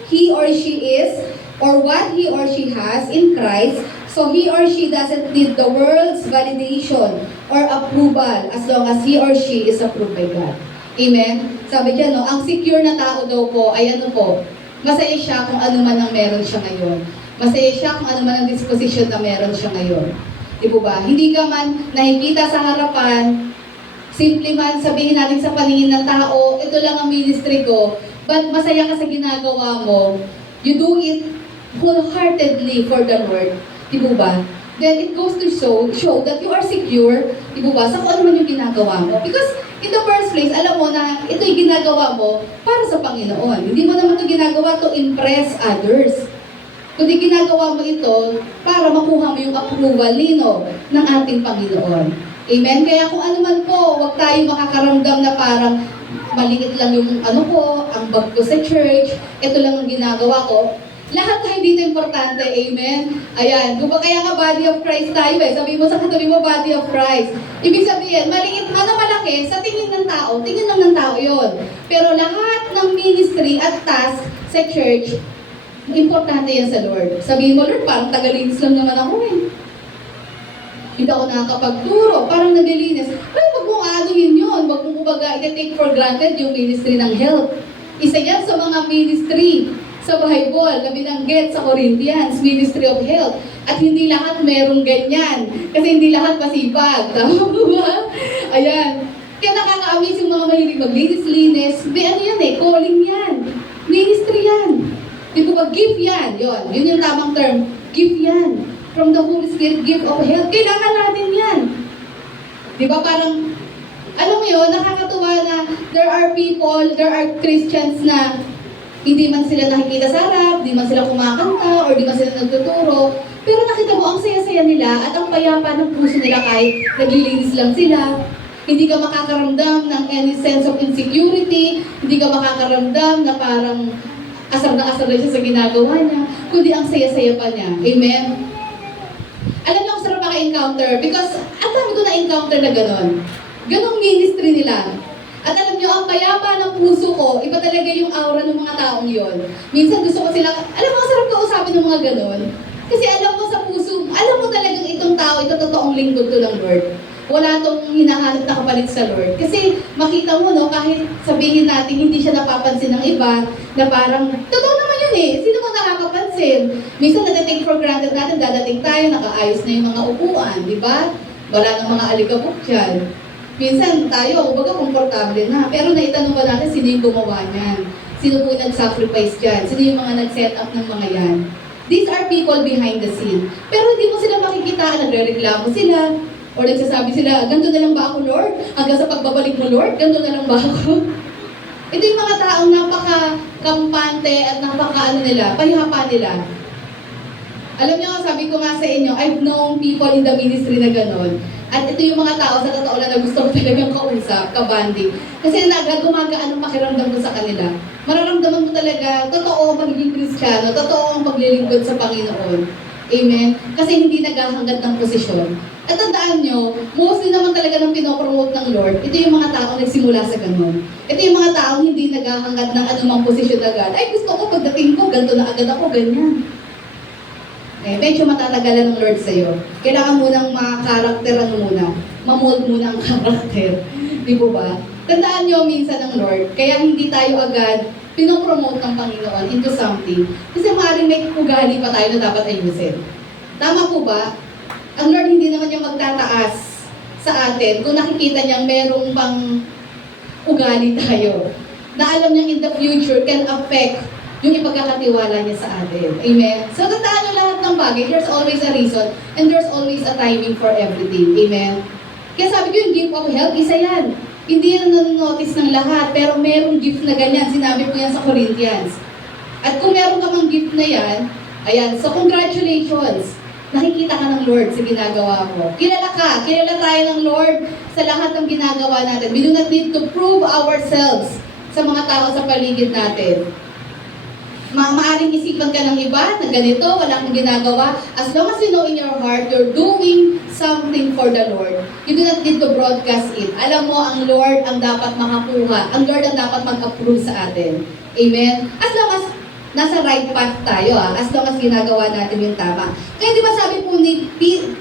he or she is or what he or she has in Christ, so he or she doesn't need the world's validation or approval as long as he or she is approved by God. Amen? Sabi dyan, ang secure na tao daw po ay masaya siya kung ano man ang meron siya ngayon. Masaya siya kung ano man ang disposition na meron siya ngayon. Di po ba? Hindi ka man nakikita sa harapan, simple man sabihin natin sa paningin ng tao, ito lang ang ministry ko, but masaya ka sa ginagawa mo, you do it wholeheartedly for the Lord. Di po ba? Then it goes to show that you are secure, di po ba, sa kung ano man yung ginagawa mo. Because in the first place, alam mo na ito'y ginagawa mo para sa Panginoon. Hindi mo naman ito ginagawa to impress others. Kundi ginagawa mo ito para makuha mo yung approval ng ating Panginoon. Amen? Kaya kung ano man po, huwag tayo makakaramdam na parang maliit lang yung ang bag ko sa church, ito lang ang ginagawa ko. Lahat tayo dito importante, amen? Ayan, kaya nga body of Christ tayo Sabi mo sa katabi mo, body of Christ. Ibig sabihin, maliit man o malaki, sa tingin ng tao yon. Pero lahat ng ministry at task sa church, importante yan sa Lord. Sabihin mo, Lord, parang tagalinis lang naman ako Hindi ako nakakapagturo, parang naglilinis. Ay, wag mong anuhin yun. Wag mong i-take for granted yung ministry ng health. Isa yan sa mga ministry sa Bible na binanggit sa Corinthians, Ministry of Health. At hindi lahat merong ganyan. Kasi hindi lahat masipag. Tama ba? Ayan. Kaya nakaka-amaze yung mga mahilig maglinis-linis. Calling yan. Ministry yan. Di ba, gift yan. Yun yung tamang term. Gift yan. From the Holy Spirit, gift of health. Kailangan natin yan. Di ba, parang, alam mo yun, nakakatuwa na there are Christians na hindi man sila nakikita sa harap, di man sila kumakanta, or di man sila nagtuturo. Pero nakita mo, ang saya-saya nila at ang payapa ng puso nila kahit naglilinis lang sila. Hindi ka makakaramdam ng any sense of insecurity, hindi ka makakaramdam na parang asar na siya sa ginagawa niya, kundi ang saya-saya pa niya. Amen? Alam niyo, ang sarap maka-encounter because ang dami ko na-encounter na gano'n. Ganong ministry nila. At alam niyo, ang payapa ng puso ko, iba talaga yung aura ng mga taong yon. Minsan gusto ko sila, alam mo, ang sarap kausapin ng mga ganon. Kasi alam mo sa puso, alam mo talagang itong tao, ito totoong lingkod to ng Lord. Wala tong hinahanap na kapalit sa Lord. Kasi makita mo, kahit sabihin natin hindi siya napapansin ng iba, na parang, totoo naman yun Sino mang nakakapansin? Minsan natin for granted natin, dadating tayo, nakaayos na yung mga upuan, di ba? Wala nang mga aligabok dyan. Minsan tayo, komportable na. Pero naitanong ba natin sino yung gumawa niyan? Sino po nag-sacrifice dyan? Sino yung mga nag-set up ng mga yan? These are people behind the scene. Pero hindi mo sila makikita, nagre-reklamo sila. Or nagsasabi sila, ganito na lang ba ako, Lord? Hanggang sa pagbabalik mo, Lord, ganito na lang ba ako? Ito yung mga taong napaka-kampante at pahihapa nila. Alam niyo, sabi ko nga sa inyo, I've known people in the ministry na gano'n. At ito yung mga tao sa totoo lang na gusto ko talagang kausap, kabanding. Kasi gumagaan ang pakiramdam ko sa kanila. Mararamdaman mo talaga, totoo ang pagiging Kristiyano, totoo ang paglilingkod sa Panginoon. Amen? Kasi hindi naghahangad ng posisyon. At tandaan nyo, mostly naman talaga ng pinopromote ng Lord, ito yung mga taong nagsimula sa ganun. Ito yung mga taong hindi naghahangad ng anumang posisyon agad. Ay, gusto ko pagdating ko, ganito na agad ako, ganyan. Medyo matatagalan ng Lord sa'yo. Kailangan munang makakarakteran muna. Mamold muna ang karakter. Di ba? Tandaan nyo minsan ng Lord, kaya hindi tayo agad pinopromote ng Panginoon into something. Kasi maaaring may ugali pa tayo na dapat ayusin. Tama po ba? Ang Lord hindi naman niya magtataas sa atin kung nakikita niyang merong pang ugali tayo. Na alam niyang in the future can affect yung ipagkakatiwala niya sa atin. Amen? So, tandaan nyo lahat ng bagay. There's always a reason and there's always a timing for everything. Amen? Kaya sabi ko yung gift of health, isa yan. Hindi yan nanonotice ng lahat, pero merong gift na ganyan. Sinabi ko yan sa Corinthians. At kung meron ka mang gift na yan, ayan, so congratulations. Nakikita ka ng Lord sa ginagawa mo. Kilala ka. Kilala tayo ng Lord sa lahat ng ginagawa natin. We do not need to prove ourselves sa mga tao sa paligid natin. Maaaring isipan ka ng iba na ganito, wala kang ginagawa. As long as you know in your heart, you're doing something for the Lord. You do not need to broadcast it. Alam mo, ang Lord ang dapat makakuha. Ang Lord ang dapat mag-approve sa atin. Amen? As long as nasa right path tayo, as long as ginagawa natin yung tama. Kaya di ba sabi po ni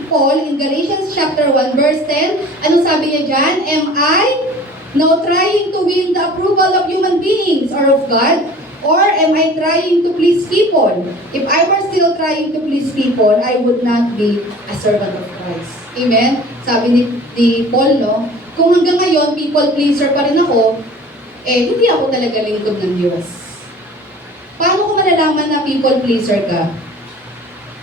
Paul in Galatians chapter 1 verse 10, anong sabi niya dyan? Am I now trying to win the approval of human beings or of God? Or am I trying to please people? If I were still trying to please people, I would not be a servant of Christ. Amen? Sabi ni Paul, no? Kung hanggang ngayon, people pleaser pa rin ako, hindi ako talaga lingkod ng Diyos. Paano ko malalaman na people pleaser ka?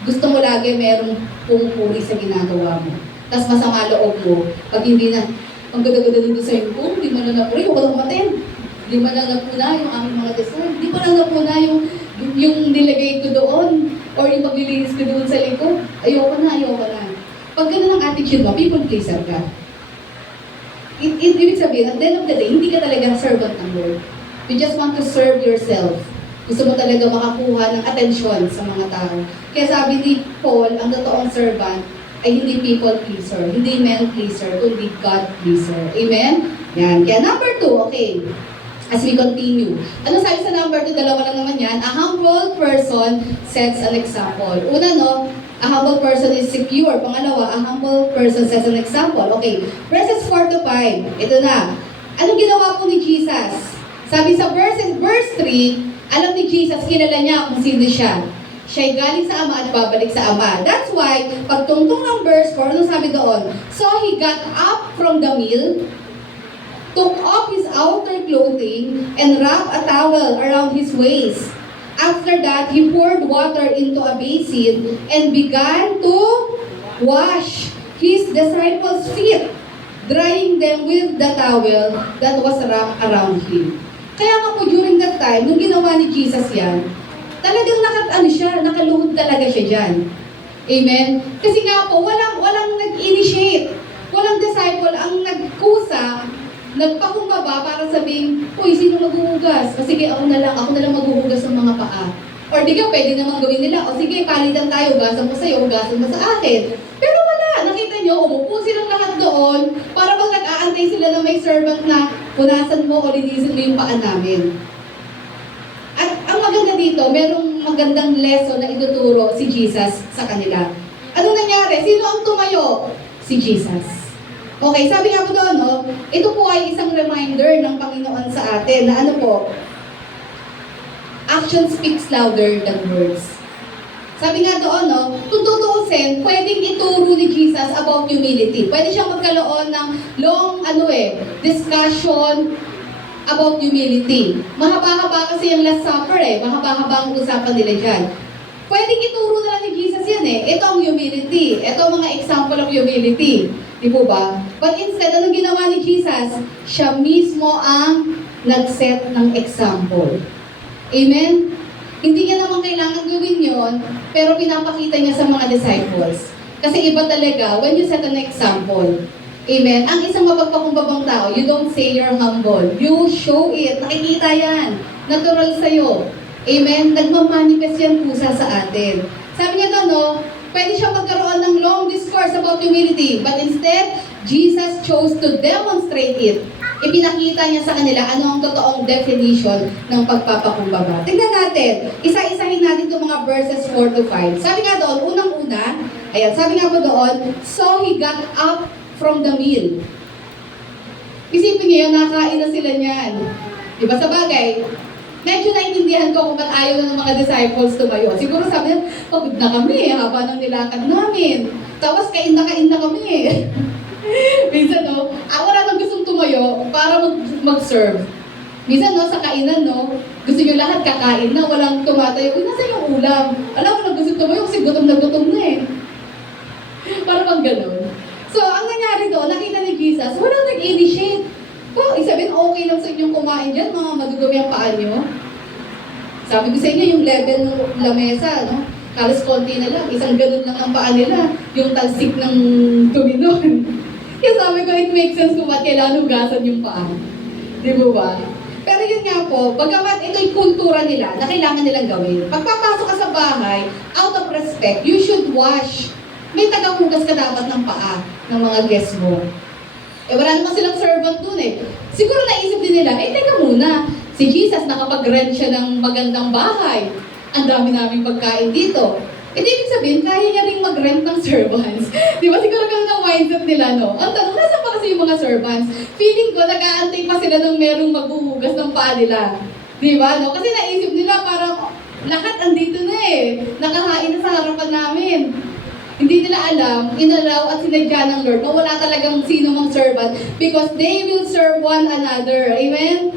Gusto mo lagi merong pumupuri sa ginagawa mo. Tapos masama loob mo, pag hindi na, ang ganda-ganda ng design ko, hindi man lang napuna, yung walang matin. Hindi man lang napuna yung aming mga design. Hindi man lang napuna yung nilagay ko doon or yung paglilinis ko doon sa likod. Ayoko na. Pag ganun ang attitude mo, people pleaser ka. Ibig sabihin, at the end of the day, hindi ka talaga servant ng Lord. You just want to serve yourself. Gusto mo talaga makakuha ng atensyon sa mga tao. Kaya sabi ni Paul, ang totoong servant ay hindi people pleaser, hindi man pleaser, kundi God pleaser. Amen? Yan. Kaya number 2, okay. As we continue. Ano sabi sa number 2? Dalawa lang naman yan. A humble person sets an example. Una, no? A humble person is secure. Pangalawa, a humble person sets an example. Okay. Verses 4 to 5. Ito na. Anong ginawa po ni Jesus? Sabi sa verse 3, alam ni Jesus, kilala niya kung sino siya. Siya'y galing sa Ama at babalik sa Ama. That's why, pagtungtong ng verse 4, ano sabi doon? So he got up from the meal, took off his outer clothing, and wrapped a towel around his waist. After that, he poured water into a basin and began to wash his disciples' feet, drying them with the towel that was wrapped around him. Kaya nga po during that time, nung ginawa ni Jesus yan, talagang nakaluhod talaga siya dyan. Amen? Kasi nga po, walang nag-initiate. Walang disciple ang nagkusa, nagpakumbaba para sabihin, uy, sino maghuhugas? O sige, ako na lang maghuhugas ng mga paa. Or di ka, pwede namang gawin nila, o sige, palitan tayo, hugasan mo sa'yo, hugasan mo sa akin. Pero wala, nakita nyo, umupo silang lahat doon, para bang nag-aantay sila na may servant na punasan mo o linisin mo yung paa namin. At ang maganda dito, merong magandang lesson na ituturo si Jesus sa kanila. Ano nangyari? Sino ang tumayo? Si Jesus. Okay, sabi nga po doon, no? Ito po ay isang reminder ng Panginoon sa atin na ano po, action speaks louder than words. Sabi nga doon, no, kung tutuusin, pwedeng ituro ni Jesus about humility. Pwede siyang magkaroon ng long, discussion about humility. Mahaba-haba kasi yung Last Supper mahaba-haba ang usapan nila dyan. Pwedeng ituro na lang ni Jesus yan Ito ang humility. Ito ang mga example of humility. Di po ba? But instead, anong ginawa ni Jesus? Siya mismo ang nag-set ng example. Amen? Hindi niya naman kailangan gawin yon, pero pinapakita niya sa mga disciples. Kasi iba talaga when you set an example. Amen? Ang isang mapagpakumbabang tao, you don't say you're humble. You show it. Nakikita yan. Natural sa'yo. Amen? Nagmamanifest yan pusa sa atin. Sabi niya doon, pwede siya magkaroon ng long discourse about humility, but instead, Jesus chose to demonstrate it. Ipinakita niya sa kanila ano ang totoong definition ng pagpapakumbaba. Tingnan natin, isa-isahin natin itong mga verses 4 to 5. Sabi nga doon, unang-una, sabi nga po doon, so he got up from the meal. Isipin niyo yun, nakain na sila niyan. Diba sa bagay, medyo naintindihan ko kung ba't ayaw na ng mga disciples tumayo. Siguro sabi niya, pagod na kami, haba ng nilakad namin. Tapos kain na kami. Minsan, wala nang gustong tumayo para mag-serve. Minsan, sa kainan, gusto nyo lahat kakain na, walang tumatayo. Uy, nasa yung ulam? Alam mo na gusto tumayo kasi gutom na Para bang ganun. So, ang nangyari doon, nakita ni Jesus, walang nag-initiate. Isabihin, okay lang sa inyong kumain dyan, mga madudumi ang paa nyo. Sabi ko sa inyo, yung level ng lamesa, halos konti na lang, isang ganun lang ang paa nila, yung talsik ng dumi nun. Kaya sabi ko, it makes sense kung ba't kailangan hugasan yung paa. Di ba? Pero yun nga po, bagamat ito'y kultura nila na kailangan nilang gawin. Pagpapasok ka sa bahay, out of respect, you should wash. May tagahugas ka dapat ng paa ng mga guests mo. Wala naman silang servant dun Siguro naisip din nila, teka muna, si Jesus nakapag-rent siya ng magandang bahay. Ang dami naming pagkain dito. Ibig sabihin, kaya niya rin mag-rent ng servants. Di ba? Siguro ganun ang mindset nila, Ang tanong, nasa pa kasi yung mga servants? Feeling ko, nag-aantay pa sila ng merong maghuhugas ng paa nila. Di ba, Kasi naisip nila, parang lahat andito na Nakahain na sa harapan namin. Hindi nila alam, inalaw at sinadya ng Lord na wala talagang sino mang servant because they will serve one another. Amen?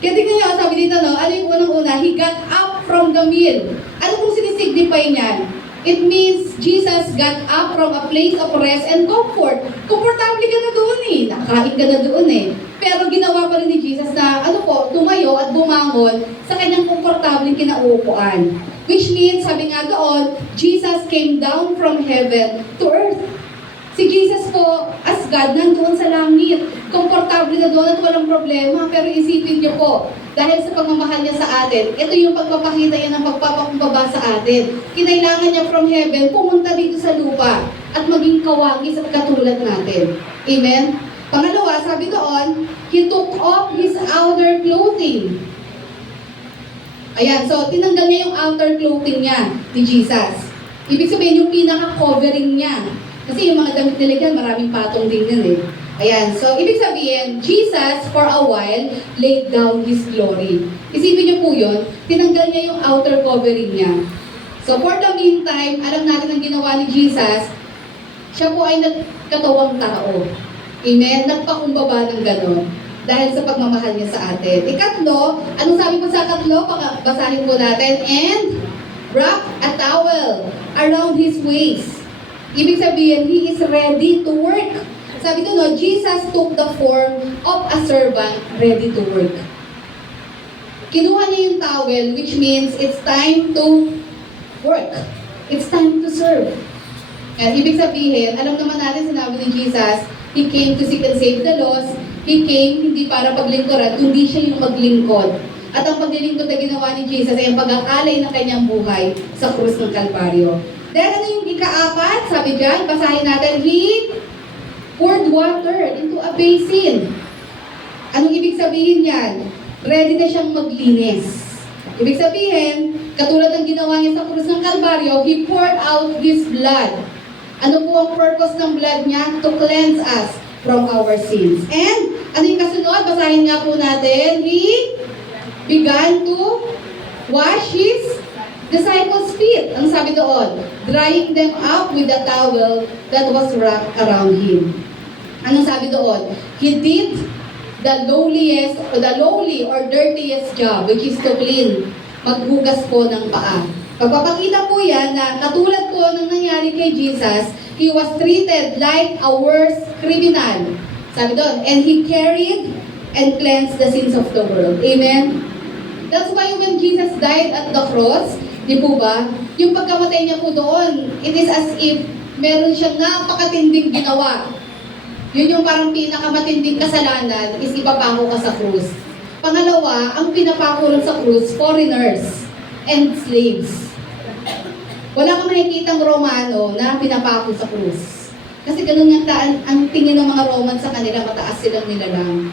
Kaya tingnan niyo, sabi dito, ano yung unang-una? He got up from the meal. Ano kung sinisignify niyan? It means Jesus got up from a place of rest and comfort. Komportable ka na doon eh. Nakain ka na doon eh. Pero ginawa pa rin ni Jesus na tumayo at bumangon sa kanyang komportableng kinauupuan. Which means, sabi nga doon, Jesus came down from heaven to earth. Si Jesus po, as God, nandoon sa langit. Komportable na doon at walang problema. Pero isipin niyo po, dahil sa pagmamahal niya sa atin, ito yung pagpapakita niya ng pagpapakumbaba sa atin. Kinailangan niya from heaven, pumunta dito sa lupa at maging kawangis at katulad natin. Amen? Pangalawa, sabi doon, He took off His outer clothing. Ayan, so tinanggal niya yung outer clothing niya ni Jesus. Ibig sabihin yung pinaka-covering niya. Kasi yung mga damit nila yan, maraming patong din yan eh. Ayan, so ibig sabihin, Jesus for a while laid down His glory. Isipin niyo po yun, tinanggal niya yung outer covering niya. So for the meantime, alam natin ang ginawa ni Jesus, siya po ay nagkatawang tao. Amen? Nagpakumbaba ng ganon. Dahil sa pagmamahal niya sa atin. Ikatlo, anong sabi po sa katlo? Basahin po natin. And wrap a towel around His waist. Ibig sabihin, He is ready to work. Sabi ko, no, Jesus took the form of a servant ready to work. Kinuha niya yung towel, which means it's time to work. It's time to serve. And ibig sabihin, alam naman natin sinabi ni Jesus, He came to seek and save the lost. He came hindi para paglingkuran, kundi siya yung maglingkod. At ang paglilingkod na ginawa ni Jesus ay ang pag-aalay ng kanyang buhay sa krus ng Kalbaryo. Then ano yung ikaapat? Sabi dyan, basahin natin, He poured water into a basin. Anong ibig sabihin yan? Ready na siyang maglinis. Ibig sabihin, katulad ng ginawa niya sa krus ng Kalbaryo, He poured out His blood. Ano po ang purpose ng blood niya? To cleanse us from our sins. And ano yung kasunod? Basahin nga po natin, He began to wash His disciples' feet. Ang sabi doon, drying them up with a towel that was wrapped around Him. Anong sabi doon? He did the lowly or dirtiest job, which is to clean, maghugas po ng paa. Pagpapakita po yan na katulad po ng nangyari kay Jesus, He was treated like a worse criminal. Sabi doon, and He carried and cleansed the sins of the world. Amen? That's why when Jesus died at the cross, di po ba? Yung pagkamatay niya po doon, it is as if meron siyang napakatinding ginawa. Yun yung parang pinakamatinding kasalanan is ipapako ka sa krus. Pangalawa, ang pinapako sa krus, foreigners and slaves. Wala kang makikitang Romano na pinapako sa krus. Kasi ganun yung ang tingin ng mga Roman sa kanila, mataas silang nilalang.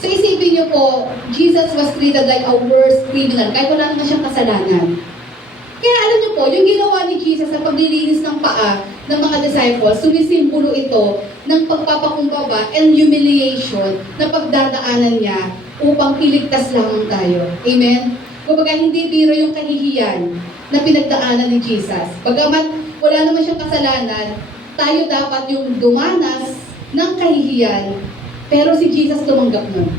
So isipin niyo po, Jesus was treated like a worse criminal kahit wala naman siyang kasalanan. Kaya alam niyo po, yung ginawa ni Jesus sa paglilinis ng paa ng mga disciples, sumisimbolo ito ng pagpapakumbaba and humiliation na pagdadaanan niya upang iligtas lamang tayo. Amen? Kumbaga, hindi biro yung kahihiyan na pinagdaanan ni Jesus. Bagamat wala naman siyang kasalanan, tayo dapat yung dumanas ng kahihiyan, pero si Jesus tumanggap nun.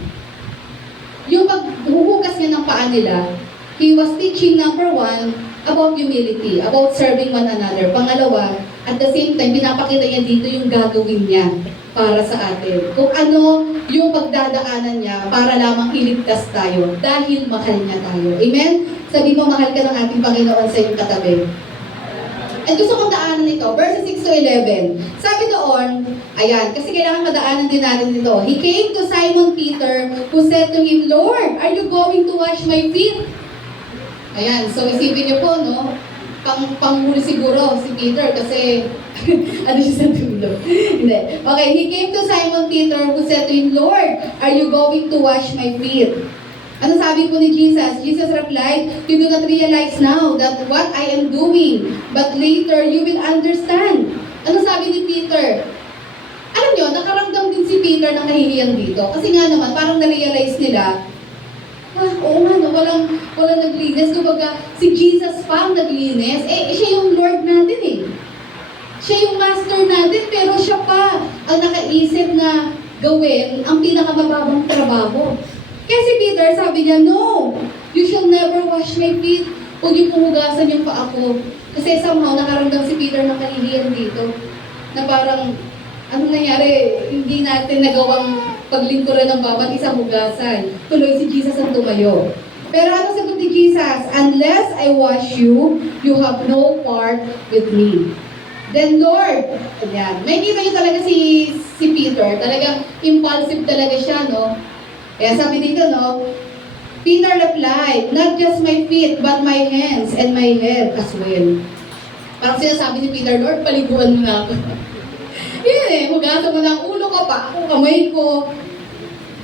Yung paghuhugas niya ng paa nila, He was teaching, number one, about humility, about serving one another. Pangalawa, at the same time, pinapakita niya dito yung gagawin niya para sa atin. Kung ano yung pagdadaanan niya para lamang iligtas tayo dahil mahal niya tayo. Amen? Sabi mo, mahal ka ng ating Panginoon sa iyong katabi. At gusto kong daanan ito, verses 6 to 11. Sabi doon, ayan, kasi kailangan madaanan din natin ito. He came to Simon Peter, who said to him, Lord, are you going to wash my feet? Ayan, so isipin niyo po, no? Panghuli siguro si Peter kasi ano siya sa dulo. Hindi. Okay, he came to Simon Peter who said to him, Lord, are you going to wash my feet? Ano sabi po ni Jesus? Jesus replied, you do not realize now that what I am doing, but later you will understand. Ano sabi ni Peter? Alam niyo, nakaramdam din si Peter ng nahihiyang dito. Kasi nga naman, parang na-realize nila, oo nga, no, walang naglinis. Kumbaga, si Jesus pa ang naglinis. Siya yung Lord natin eh. Siya yung Master natin, pero siya pa ang nakaisip na gawin ang pinakamababang trabaho. Kaya si Peter, sabi niya, no, you shall never wash my feet. huwag niyo pong hugasan yung paa ko. Kasi somehow nakaramdam si Peter ng kahihiyan dito. Na parang, ano nangyari, hindi natin nagawang paglingkuran ng bawat isang hugasan. Tuloy si Jesus ang tumayo. Pero ano sagot ni Jesus? Unless I wash you, you have no part with me. Then Lord, ayan, may kita niyo talaga si Peter, talagang impulsive talaga siya, no? Kaya sabi dito, no? Peter replied, not just my feet, but my hands and my head as well. Parang sinasabi ni Peter, Lord, paliguan mo na ako. Yun eh, hugasan mo na ang ulo ko, pa ako, kamay ko.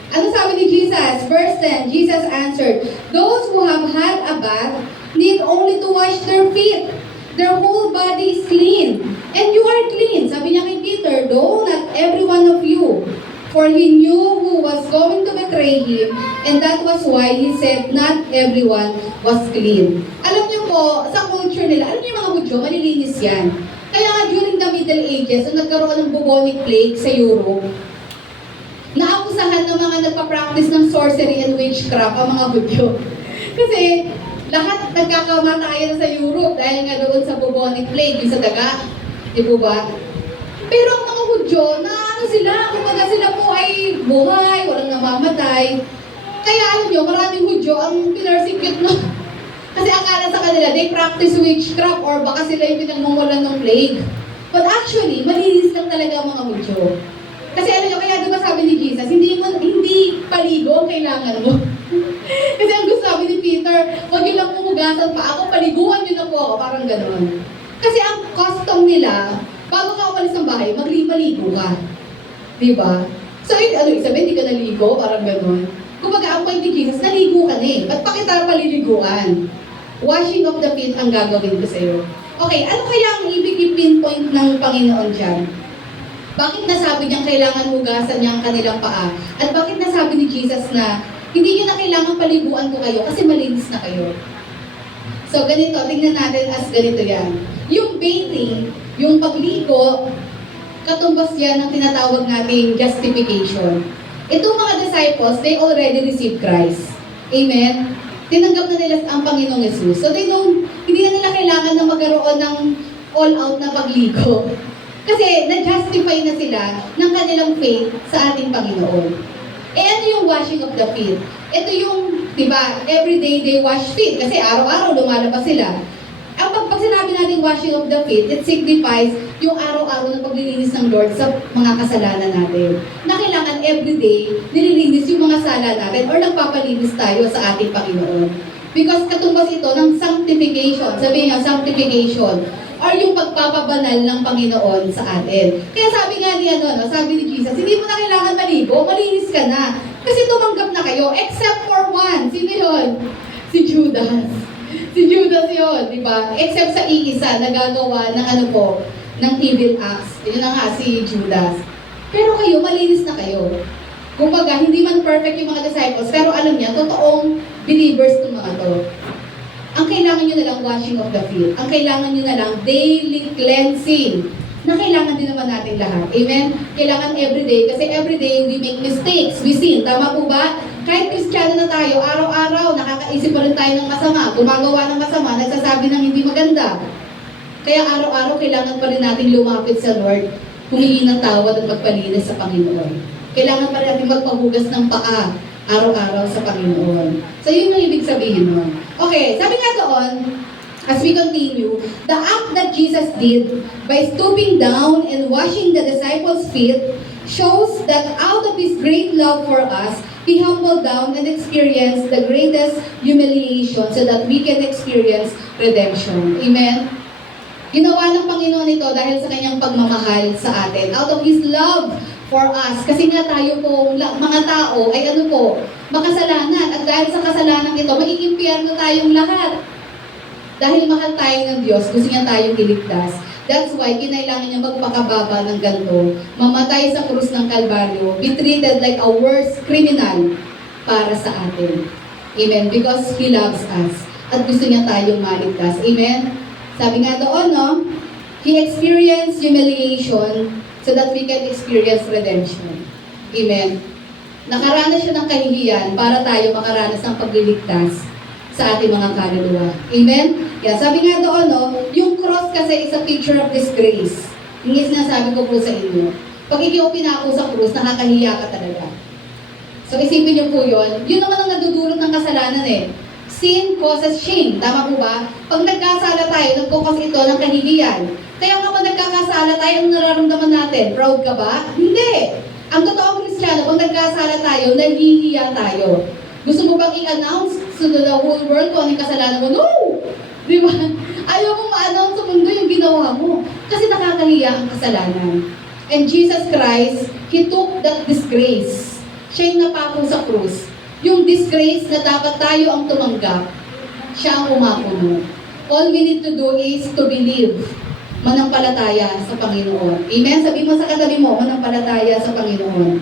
Ano sabi ni Jesus? Verse 10, Jesus answered, those who have had a bath need only to wash their feet. Their whole body is clean. And you are clean. Sabi niya kay Peter, though not every one of you. For he knew who was going to betray him, and that was why he said not everyone was clean. Alam niyo po, sa culture nila, alam niyo mga Hudyo, malilinis yan. Kaya nga during the Middle Ages, nung nagkaroon ng bubonic plague sa Europe, naakusahan ng mga nagpa-practice ng sorcery and witchcraft ang mga Hudyo. Kasi lahat nagkakamatayan sa Europe dahil nga doon sa bubonic plague, yung sa daga. Di po ba? Pero ang mga Hudyo, na ano sila, kumbaga sila po ay buhay, walang namamatay. Kaya alam nyo, maraming Hudyo ang pinersecute no. Kasi akala sa kanila, they practice witchcraft or baka sila yung pinagmumulan ng plague. But actually, malinis lang talaga ang mga Hudyo. Kasi ano nyo, kaya diba sabi ni Jesus, hindi paligo ang kailangan mo. Kasi ang gusto sabi ni Peter, huwag yun lang pumugasan pa ako, paliguan nyo na po ako, parang gano'n. Kasi ang custom nila, bago ka umalis ng bahay, magligo ka. Diba? So, ano, isabi, hindi ka naligo, parang gano'n. Kumbaga, ang point ni Jesus, naligo ka na eh. Ba't pa kita paliliguan? Washing of the feet ang gagawin ko sa'yo. Okay, ano kaya ang ibig i-pinpoint ng Panginoon dyan? Bakit nasabi niyang kailangan hugasan niya ang kanilang paa? At bakit nasabi ni Jesus na hindi niyo na kailangan paliguan ko kayo kasi malinis na kayo? So ganito, tingnan natin as ganito yan. Yung bathing, yung pagligo, katumbas yan ng tinatawag nating justification. Itong mga disciples, they already received Christ. Amen? Tinanggap na nila ang Panginoong Jesus. So hindi na nila kailangan na magkaroon ng all-out na pagligo. Kasi na-justify na sila ng kanilang faith sa ating Panginoon. Eh ano yung washing of the feet? Ito yung, di ba, everyday they wash feet. Kasi araw-araw lumalabas sila. Ang pag sinabi natin washing of the feet, it signifies yung araw-araw na paglilinis ng Lord sa mga kasalanan natin. Na kailangan everyday nililinis yung mga sala natin or nagpapalinis tayo sa ating Panginoon. Because katumbas ito ng sanctification. Sabihin nga, sanctification. Or yung pagpapabanal ng Panginoon sa atin. Kaya sabi nga niya, sabi ni Jesus, hindi mo na kailangan maligo, malinis ka na. Kasi tumanggap na kayo, except for one. Sino yun? Si Judas. Si Judas yun, di ba? Except sa iisa na gagawa ng ng evil acts. Yun na nga, si Judas. Pero kayo, malinis na kayo. Kumbaga, hindi man perfect yung mga disciples, pero alam niya, totoong believers itong mga to. Ang kailangan nyo na lang washing of the feet. Ang kailangan nyo na lang daily cleansing. Na kailangan din naman natin lahat. Amen? Kailangan everyday. Kasi everyday we make mistakes. We sin. Tama po ba? Kahit Kristiyano na tayo, araw-araw, nakakaisip pa rin tayo ng masama. Gumagawa ng masama, nagsasabi ng hindi maganda. Kaya araw-araw, kailangan pa rin natin lumapit sa Lord, humingi ng tawad at magpalinis sa Panginoon. Kailangan pa rin natin magpahugas ng paa araw-araw sa Panginoon. So, yun yung ibig sabihin mo. Okay, sabi nga doon, as we continue, the act that Jesus did by stooping down and washing the disciples' feet shows that out of His great love for us, He humbled down and experienced the greatest humiliation so that we can experience redemption. Amen? Ginawa ng Panginoon ito dahil sa Kanyang pagmamahal sa atin. Out of His love for us. Kasi nga tayo po, mga tao, ay makasalanan. At dahil sa kasalanan ito, maiimpyerno tayong lahat. Dahil mahal tayo ng Diyos, gusto niya tayong iligtas. That's why, kinailangan niya magpakababa ng ganito, mamatay sa krus ng Kalbaryo, be treated like a worse criminal para sa atin. Amen? Because He loves us. At gusto niya tayong maligtas. Amen? Sabi nga doon, He experienced humiliation so that we can experience redemption. Amen? Nakaranas siya ng kahihiyan para tayo makaranas ng pagliligtas sa ating mga kaluluwa. Amen? Yeah, sabi nga doon, no, yung cross kasi is a picture of disgrace. Yung sinasabi ko po sa inyo. Pag ikaw pinako sa krus, nakakahiya ka talaga. So isipin niyo po yun. Yun naman ang nadudulot ng kasalanan eh. Sin causes shame. Tama po ba? Pag nagkasala tayo, nagkukos ito ng kahihiyan. Kaya nga pag nagkakasala tayo, anong nararamdaman natin? Proud ka ba? Hindi. Ang totoong Kristiyano, pag nagkasala tayo, nahihiya tayo. Gusto mo bang i-announce to the whole world kung anong kasalanan mo? No! Di ba? Ayaw mo ma-announce sa mundo yung ginawa mo. Kasi nakakahiya ang kasalanan. And Jesus Christ, He took that disgrace. Siya yung napako sa krus. Yung disgrace na dapat tayo ang tumanggap, siya ang umako mo. All we need to do is to believe. Manampalataya sa Panginoon. Amen? Sabi mo sa katabi mo, manampalataya sa Panginoon.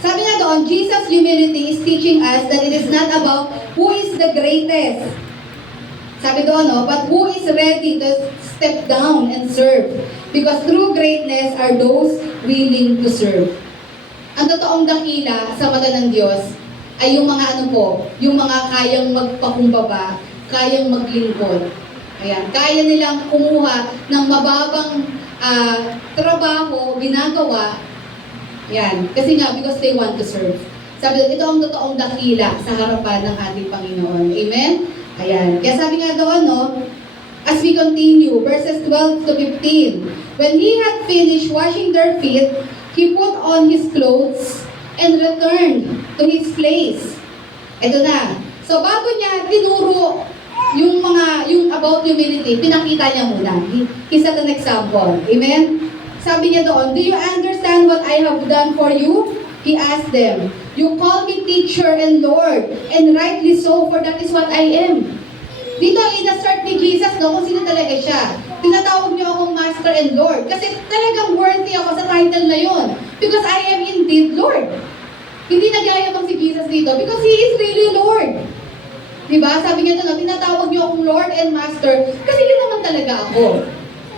Sabi nga doon, Jesus' humility is teaching us that it is not about who is the greatest. Sabi doon, no, but who is ready to step down and serve. Because true greatness are those willing to serve. Ang totoong dakila sa mata ng Diyos ay yung mga ano po, yung mga kayang magpakumbaba, kayang maglingkod. Ayan, kaya nilang kumuha ng mababang trabaho, ginagawa. Yan, kasi nga, because they want to serve. Sabi doon, ito ang totoong dakila sa harapan ng ating Panginoon. Amen? Ayan, kaya sabi nga doon, no, as we continue, verses 12 to 15, when He had finished washing their feet, He put on His clothes and returned to His place. Ito na. So, bago niya tinuro yung about humility, pinakita niya muna. He set an example. Amen? Sabi niya doon, do you understand what I have done for you? He asked them, you call me teacher and Lord, and rightly so, for that is what I am. Dito, ina-start ni Jesus, no, kung sino talaga siya. Tinatawag niyo akong Master and Lord. Kasi talagang worthy ako sa title na yon. Because I am indeed Lord. Hindi nagyayabang si Jesus dito because He is really Lord. Diba? Sabi niya doon, tinatawag niyo akong Lord and Master kasi yun naman talaga ako.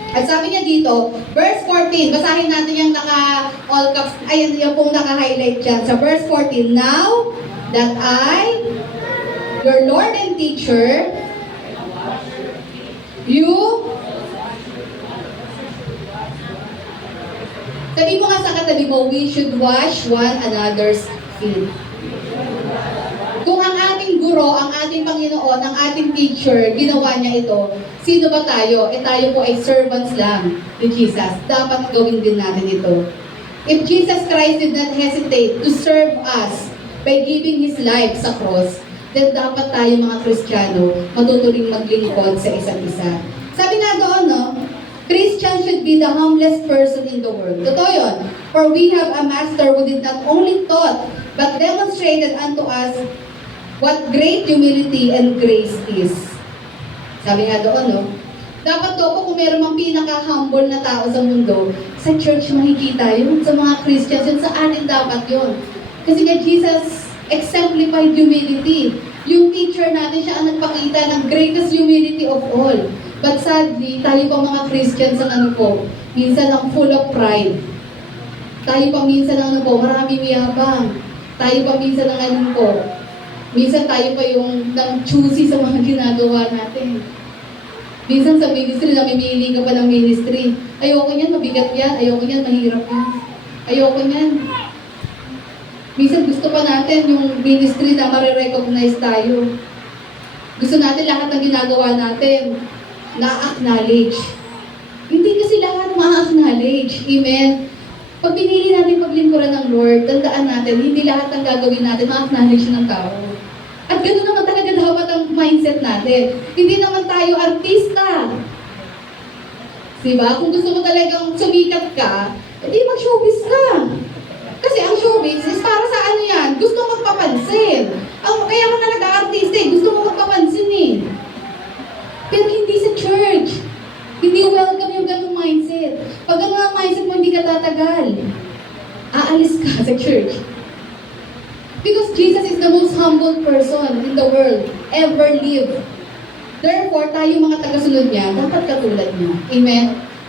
At sabi niya dito, verse 14, basahin natin yung naka-all caps, ayan yung pong naka-highlight dyan. Sa verse 14, now that I, your Lord and teacher, you, sabi mo nga sa katabi mo, we should wash one another's feet. Kung ang ating guro, ang ating Panginoon, ang ating teacher, ginawa niya ito, sino ba tayo? Tayo po ay servants lang ni Jesus. Dapat gawin din natin ito. If Jesus Christ did not hesitate to serve us by giving His life sa cross, then dapat tayo mga Kristiyano matuturing maglingkod sa isa't isa. Sabi nga doon, no, Christian should be the humblest person in the world. Totoo yun. For we have a master who did not only taught, but demonstrated unto us what great humility and grace is. Sabi nga doon, no, dapat to po kung meron mang pinaka-humble na tao sa mundo, sa church makikita yun, sa mga Christians, yun sa atin dapat yun. Kasi nga Jesus exemplified humility. Yung teacher natin, siya ang nagpakita ng greatest humility of all. But sadly, tayo pa mga Christians ang ano po, minsan ang full of pride. Tayo pa minsan ang ano po, maraming yabang. Tayo pa minsan ang ano po, minsan tayo pa yung nang choosy sa mga ginagawa natin. Minsan sa ministry, namimili ka pa ng ministry. Ayoko niyan, mabigat yan. Ayoko niyan, mahirap yan. Ayoko niyan. Minsan gusto pa natin yung ministry na marirecognize tayo. Gusto natin lahat ng ginagawa natin na-acknowledge. Hindi kasi lahat ma-acknowledge. Amen? Pag pinili natin paglingkuran ng Lord, tandaan natin, hindi lahat ng gagawin natin ma-acknowledge ng tao. At ganoon naman talaga dapat ang mindset natin. Hindi naman tayo artista. Diba? Kung gusto mo talagang sumikat ka, edi mag-showbiz ka. Kasi ang showbiz is para sa ano yan, gusto magpapansin. Kaya ka talaga artista eh, gusto mo magpapansin eh. Pero hindi sa church. Hindi welcome yung ganung mindset. Pag ganun ang mindset mo, hindi ka tatagal. Aalis ka sa church. Because Jesus is the most humble person in the world ever lived. Therefore, tayo mga tagasunod niya, dapat katulad niya. Amen?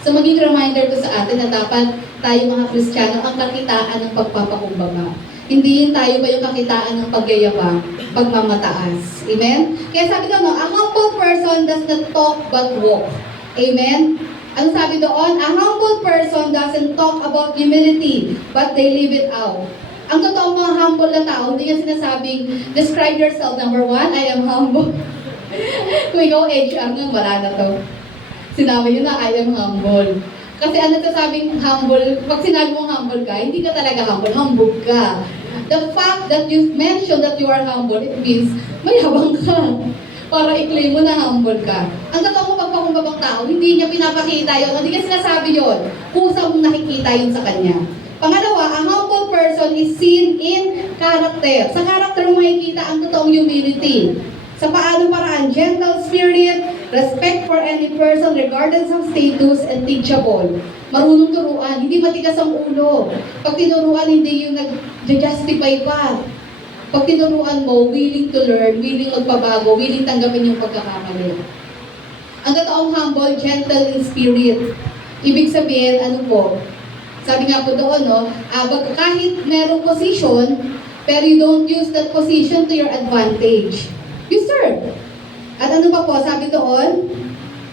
So maging reminder to sa atin na dapat tayo mga Kristiyano ang kakitaan ng pagpapakumbaba. Hindi tayo ba yung kakitaan ng pagyayabang, pagmamataas. Amen? Kaya sabi doon, no, a humble person does not talk but walk. Amen? Ano sabi doon? A humble person doesn't talk about humility, but they live it out. Ang totoong mga humble na tao, hindi niya sinasabing, describe yourself. Number one, I am humble. Kung ikaw HR nga, wala na to. Sinabi niyo na, I am humble. Kasi ano sabing humble, pag sinabi mong humble ka, hindi ka talaga humble ka. The fact that you mention that you are humble, it means mayabang ka. Para i-claim mo na humble ka. Ang totoo mo pagpakumbabang tao, hindi niya pinapakita yun, hindi niya sinasabi yun. Kusa mong nakikita yun sa kanya. Pangalawa, a humble person is seen in character. Sa character mo makikita ang totoong humility. Sa paano paraan, gentle spirit, respect for any person regardless of status, and teachable. Marunong turuan, hindi matigas ang ulo. Pag tinuruan, hindi yung nag-justify pa. Pag tinuruan mo, willing to learn, willing magpabago, willing tanggapin yung pagkakamali. Ang totoong humble, gentle in spirit. Ibig sabihin, ano po? Sabi nga po doon, no? Kahit merong position, pero you don't use that position to your advantage. You serve. At ano pa po, sabi doon,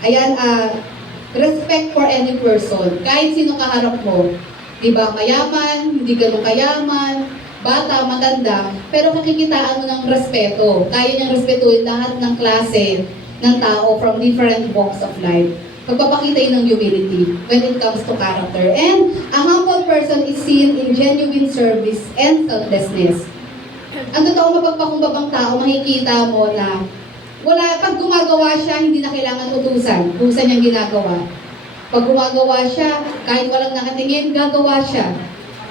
ayan, respect for any person. Kahit sino kaharap mo. Diba, mayaman, hindi ganun kayaman, bata, maganda, pero kakikitaan mo ng respeto. Kaya niyang respetuhin lahat ng klase ng tao from different walks of life. Magpapakita yun ng humility when it comes to character. And a humble person is seen in genuine service and selflessness. Ang totoo mapagpakumbabang tao, makikita mo na pag gumagawa siya, hindi na kailangan utusan. Utusan niyang ginagawa. Pag gumagawa siya, kahit walang nakatingin, gagawa siya.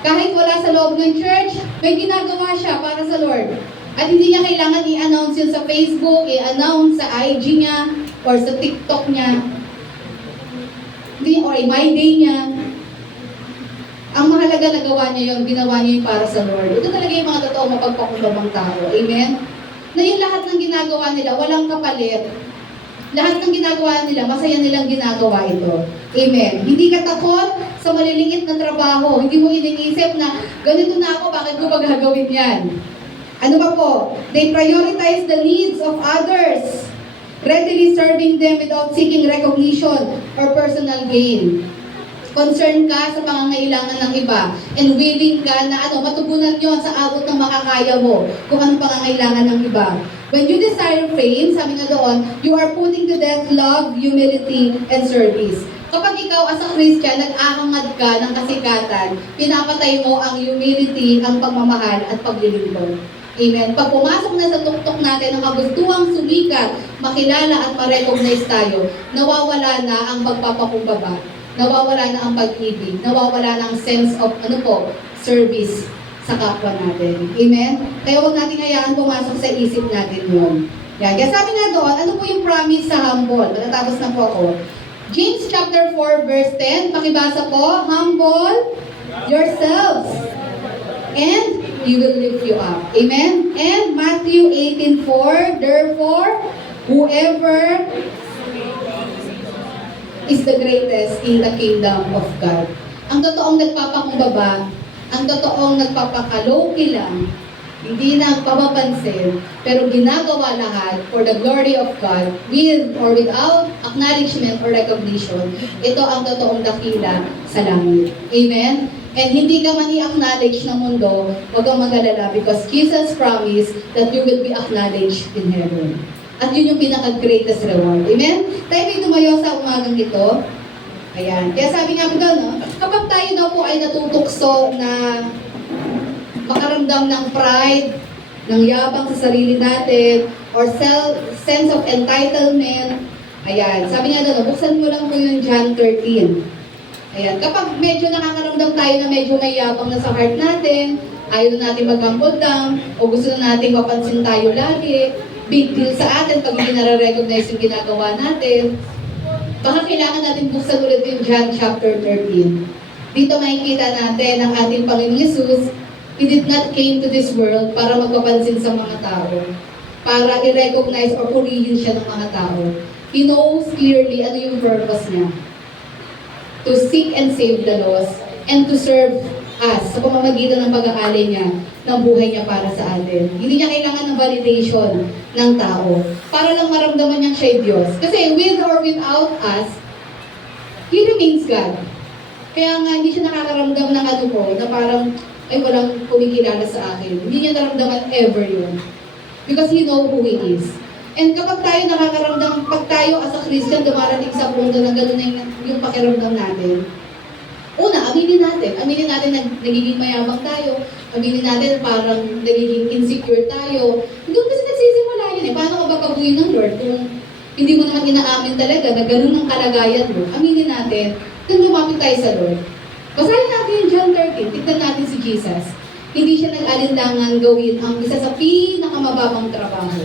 Kahit wala sa loob ng church, may ginagawa siya para sa Lord. At hindi niya kailangan i-announce yun sa Facebook, i-announce sa IG niya, or sa TikTok niya, or My Day niya. Ang mahalaga na gawa niya yun, ginawa niya yun para sa Lord. Ito talaga yung mga totoo mapagpakumbabang tao. Amen? Na yung lahat ng ginagawa nila, walang kapalit. Lahat ng ginagawa nila, masaya nilang ginagawa ito. Amen. Hindi ka takot sa maliliit na trabaho. Hindi mo iniisip na, ganito na ako, bakit ko ba gagawin yan? Ano ba po? They prioritize the needs of others, readily serving them without seeking recognition or personal gain. Concern ka sa pangangailangan ng iba, and willing ka na matugunan yon sa abot ng makakaya mo kung anong pangangailangan ng iba. When you desire fame, sabi nga doon, you are putting to death love, humility, and service. Kapag ikaw as a Christian, nag-ahangad ka ng kasikatan, pinapatay mo ang humility, ang pagmamahal, at paglilingkod. Amen. Pag pumasok na sa tuktok natin ang kagustuhang sumikat, makilala at ma-recognize tayo, nawawala na ang pagpapakumbaba. Nawawala na ang pag-ibig, nawawala na ang sense of, service sa kapwa natin. Amen? Kaya huwag natin hayaan pumasok sa isip natin yun. Yan. Kaya sabi nga doon, ano po yung promise sa humble? Matatapos na po ako. James chapter 4 verse 10, pakibasa po, humble yourselves, and He will lift you up. Amen? And Matthew 18:4, therefore, whoever is the greatest in the kingdom of God. Ang totoong nagpapakumbaba, ang totoong nagpapakaloki lang, hindi nagpapapansin, pero ginagawa lahat for the glory of God, with or without acknowledgement or recognition. Ito ang totoong dakila sa langit. Amen? And hindi ka man i-acknowledge ng mundo, huwag kang mag-alala because Jesus promised that you will be acknowledged in heaven. At yun yung pinaka-greatest reward. Amen? Tayo may tumayo sa umagang ito. Ayan. Kaya sabi nga po doon, kapag tayo daw po ay natutukso na makaramdam ng pride, ng yabang sa sarili natin, or sense of entitlement, ayan. Sabi nga doon, buksan mo lang po yung John 13. Ayan. Kapag medyo nakakaramdam tayo na medyo may yabang na sa heart natin, ayaw na natin mag-humble down, o gusto na natin mapansin tayo lagi, big deal sa atin pag hindi nare-recognize yung ginagawa natin, baka kailangan natin buksan ulit yung John chapter 13. Dito makikita natin ang ating Panginoong Yesus, He did not came to this world para magpapansin sa mga tao, para i-recognize or purihin siya ng mga tao. He knows clearly ano yung purpose niya. To seek and save the lost, and to serve us sa pamamagitan ng pag-aalay niya ng buhay niya para sa atin. Hindi niya kailangan ng validation ng tao para lang maramdaman niyang siya'y Diyos. Kasi with or without us, He remains God. Kaya nga hindi siya nakakaramdam ng ano po, na parang ay walang kumikilala sa akin. Hindi niya naramdaman ever yun. Because He know who He is. And kapag tayo nakakaramdam, pag tayo as a Christian dumarating sa punto na gano'n na yung pakiramdam natin, una, aminin natin na nagiging mayabang tayo, aminin natin na parang nagiging insecure tayo. Doon kasi nagsisimula yun eh. Paano ka ba pabuhin ng Lord kung hindi mo naman inaamin talaga na gano'n ang kalagayan mo? Aminin natin, doon lumapit tayo sa Lord. Basahin natin yung John 13, tignan natin si Jesus. Hindi siya nag-alinlangan gawin ang isa sa pinakamababang trabaho.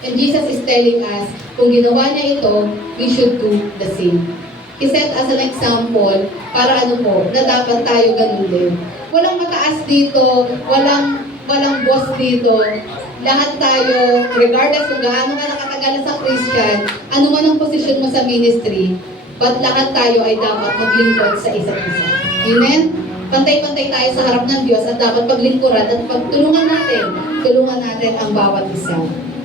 And Jesus is telling us, kung ginawa niya ito, we should do the same. He set as an example para ano po, na dapat tayo ganun din. Walang mataas dito, walang boss dito. Lahat tayo, regardless kung gaano ka nakatagal sa Christian, ano man ang posisyon mo sa ministry, but lahat tayo ay dapat maglingkod sa isa't isa. Amen? Pantay-pantay tayo sa harap ng Diyos at dapat paglingkuran at pagtulungan natin ang bawat isa.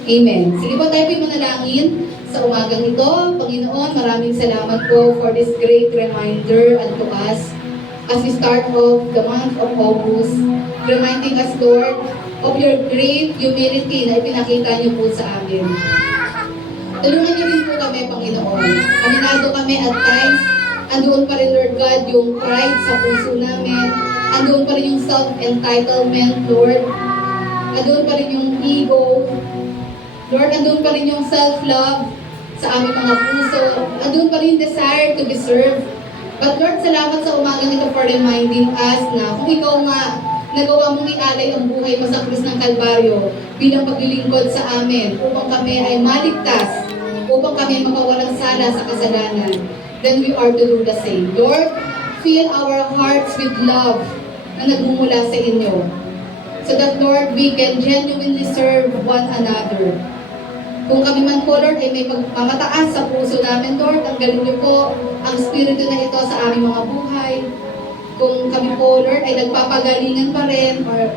Amen. Sige po, tayo po'y manalangin sa umagang ito. Panginoon, maraming salamat po for this great reminder unto us as we start off the month of August, reminding us, Lord, of your great humility na ipinakita niyo po sa amin. Tulungan niyo rin po kami, Panginoon. Aminado kami at times, andoon pa rin, Lord God, yung pride sa puso namin. Andoon pa rin yung self-entitlement, Lord. Andoon pa rin yung ego. Lord, andun pa rin yung self-love sa aming mga puso. Andun pa rin yung desire to be served. But Lord, salamat sa umagang ito for reminding us na kung ikaw nga nagawa mong ialay ang buhay mo sa krus ng Kalbaryo bilang paglilingkod sa amin upang kami ay maligtas, upang kami makawalang sala sa kasalanan, then we are to do the same. Lord, fill our hearts with love na nagmumula sa inyo. So that, Lord, we can genuinely serve one another. Kung kami man po, Lord, ay may pagmamataas sa puso namin, Lord, tanggalin niyo po ang spirito na ito sa aming mga buhay. Kung kami po, Lord, ay nagpapagalingan pa rin, or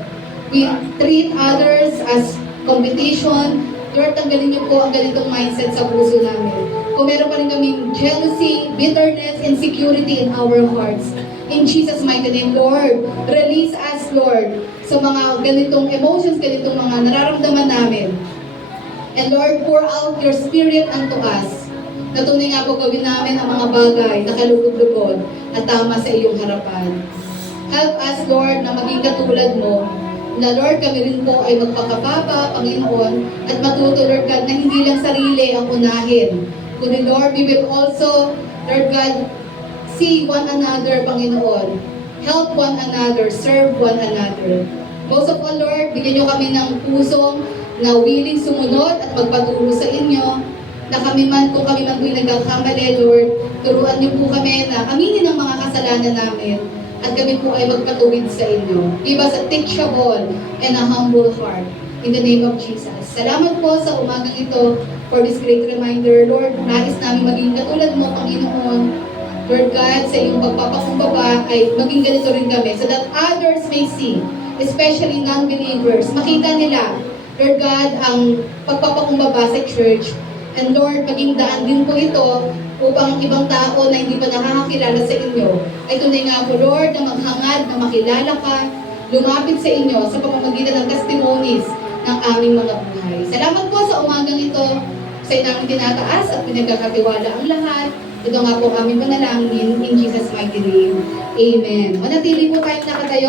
we treat others as competition, Lord, tanggalin niyo po ang ganitong mindset sa puso namin. Kung meron pa rin kaming jealousy, bitterness, insecurity in our hearts, in Jesus' mighty name, Lord, release us, Lord, sa mga ganitong emotions, ganitong mga nararamdaman namin. And Lord, pour out your Spirit unto us, na tunay nga po gawin namin ang mga bagay na kalugod-lugod at tama sa iyong harapan. Help us, Lord, na maging katulad mo, na Lord, kami rin po ay magpakababa, Panginoon, at matuto, Lord God, na hindi lang sarili ang unahin, kundi Lord, we will also, Lord God, see one another, Panginoon. Help one another, serve one another. Most of all, Lord, bigyan niyo kami ng pusong na willing sumunod at magpaturo sa inyo, na kami man, kung kami man po'y nagkakamali, Lord, turuan niyo po kami na aminin ang mga kasalanan namin at kami po ay magpatuwid sa inyo. Give us a teachable and a humble heart. In the name of Jesus. Salamat po sa umagang ito for this great reminder. Lord, nais namin maging katulad mo, Panginoon. Lord God, sa iyong pagpapakumbaba ay maging ganito rin kami so that others may see, especially non-believers, makita nila, Lord God, ang pagpapakumbaba sa church. And Lord, maging daan din po ito upang ibang tao na hindi pa nakakakilala sa inyo ay tunay nga po, Lord, na maghangad, na makilala ka, lumapit sa inyo sa pamamagitan ng testimonies ng aming mga buhay. Salamat po sa umagang ito. Sa namin tinataas at pinagkakatiwala ang lahat. Ito nga po aming panalangin in Jesus' mighty name. Amen. Manatili po tayong nakatayo.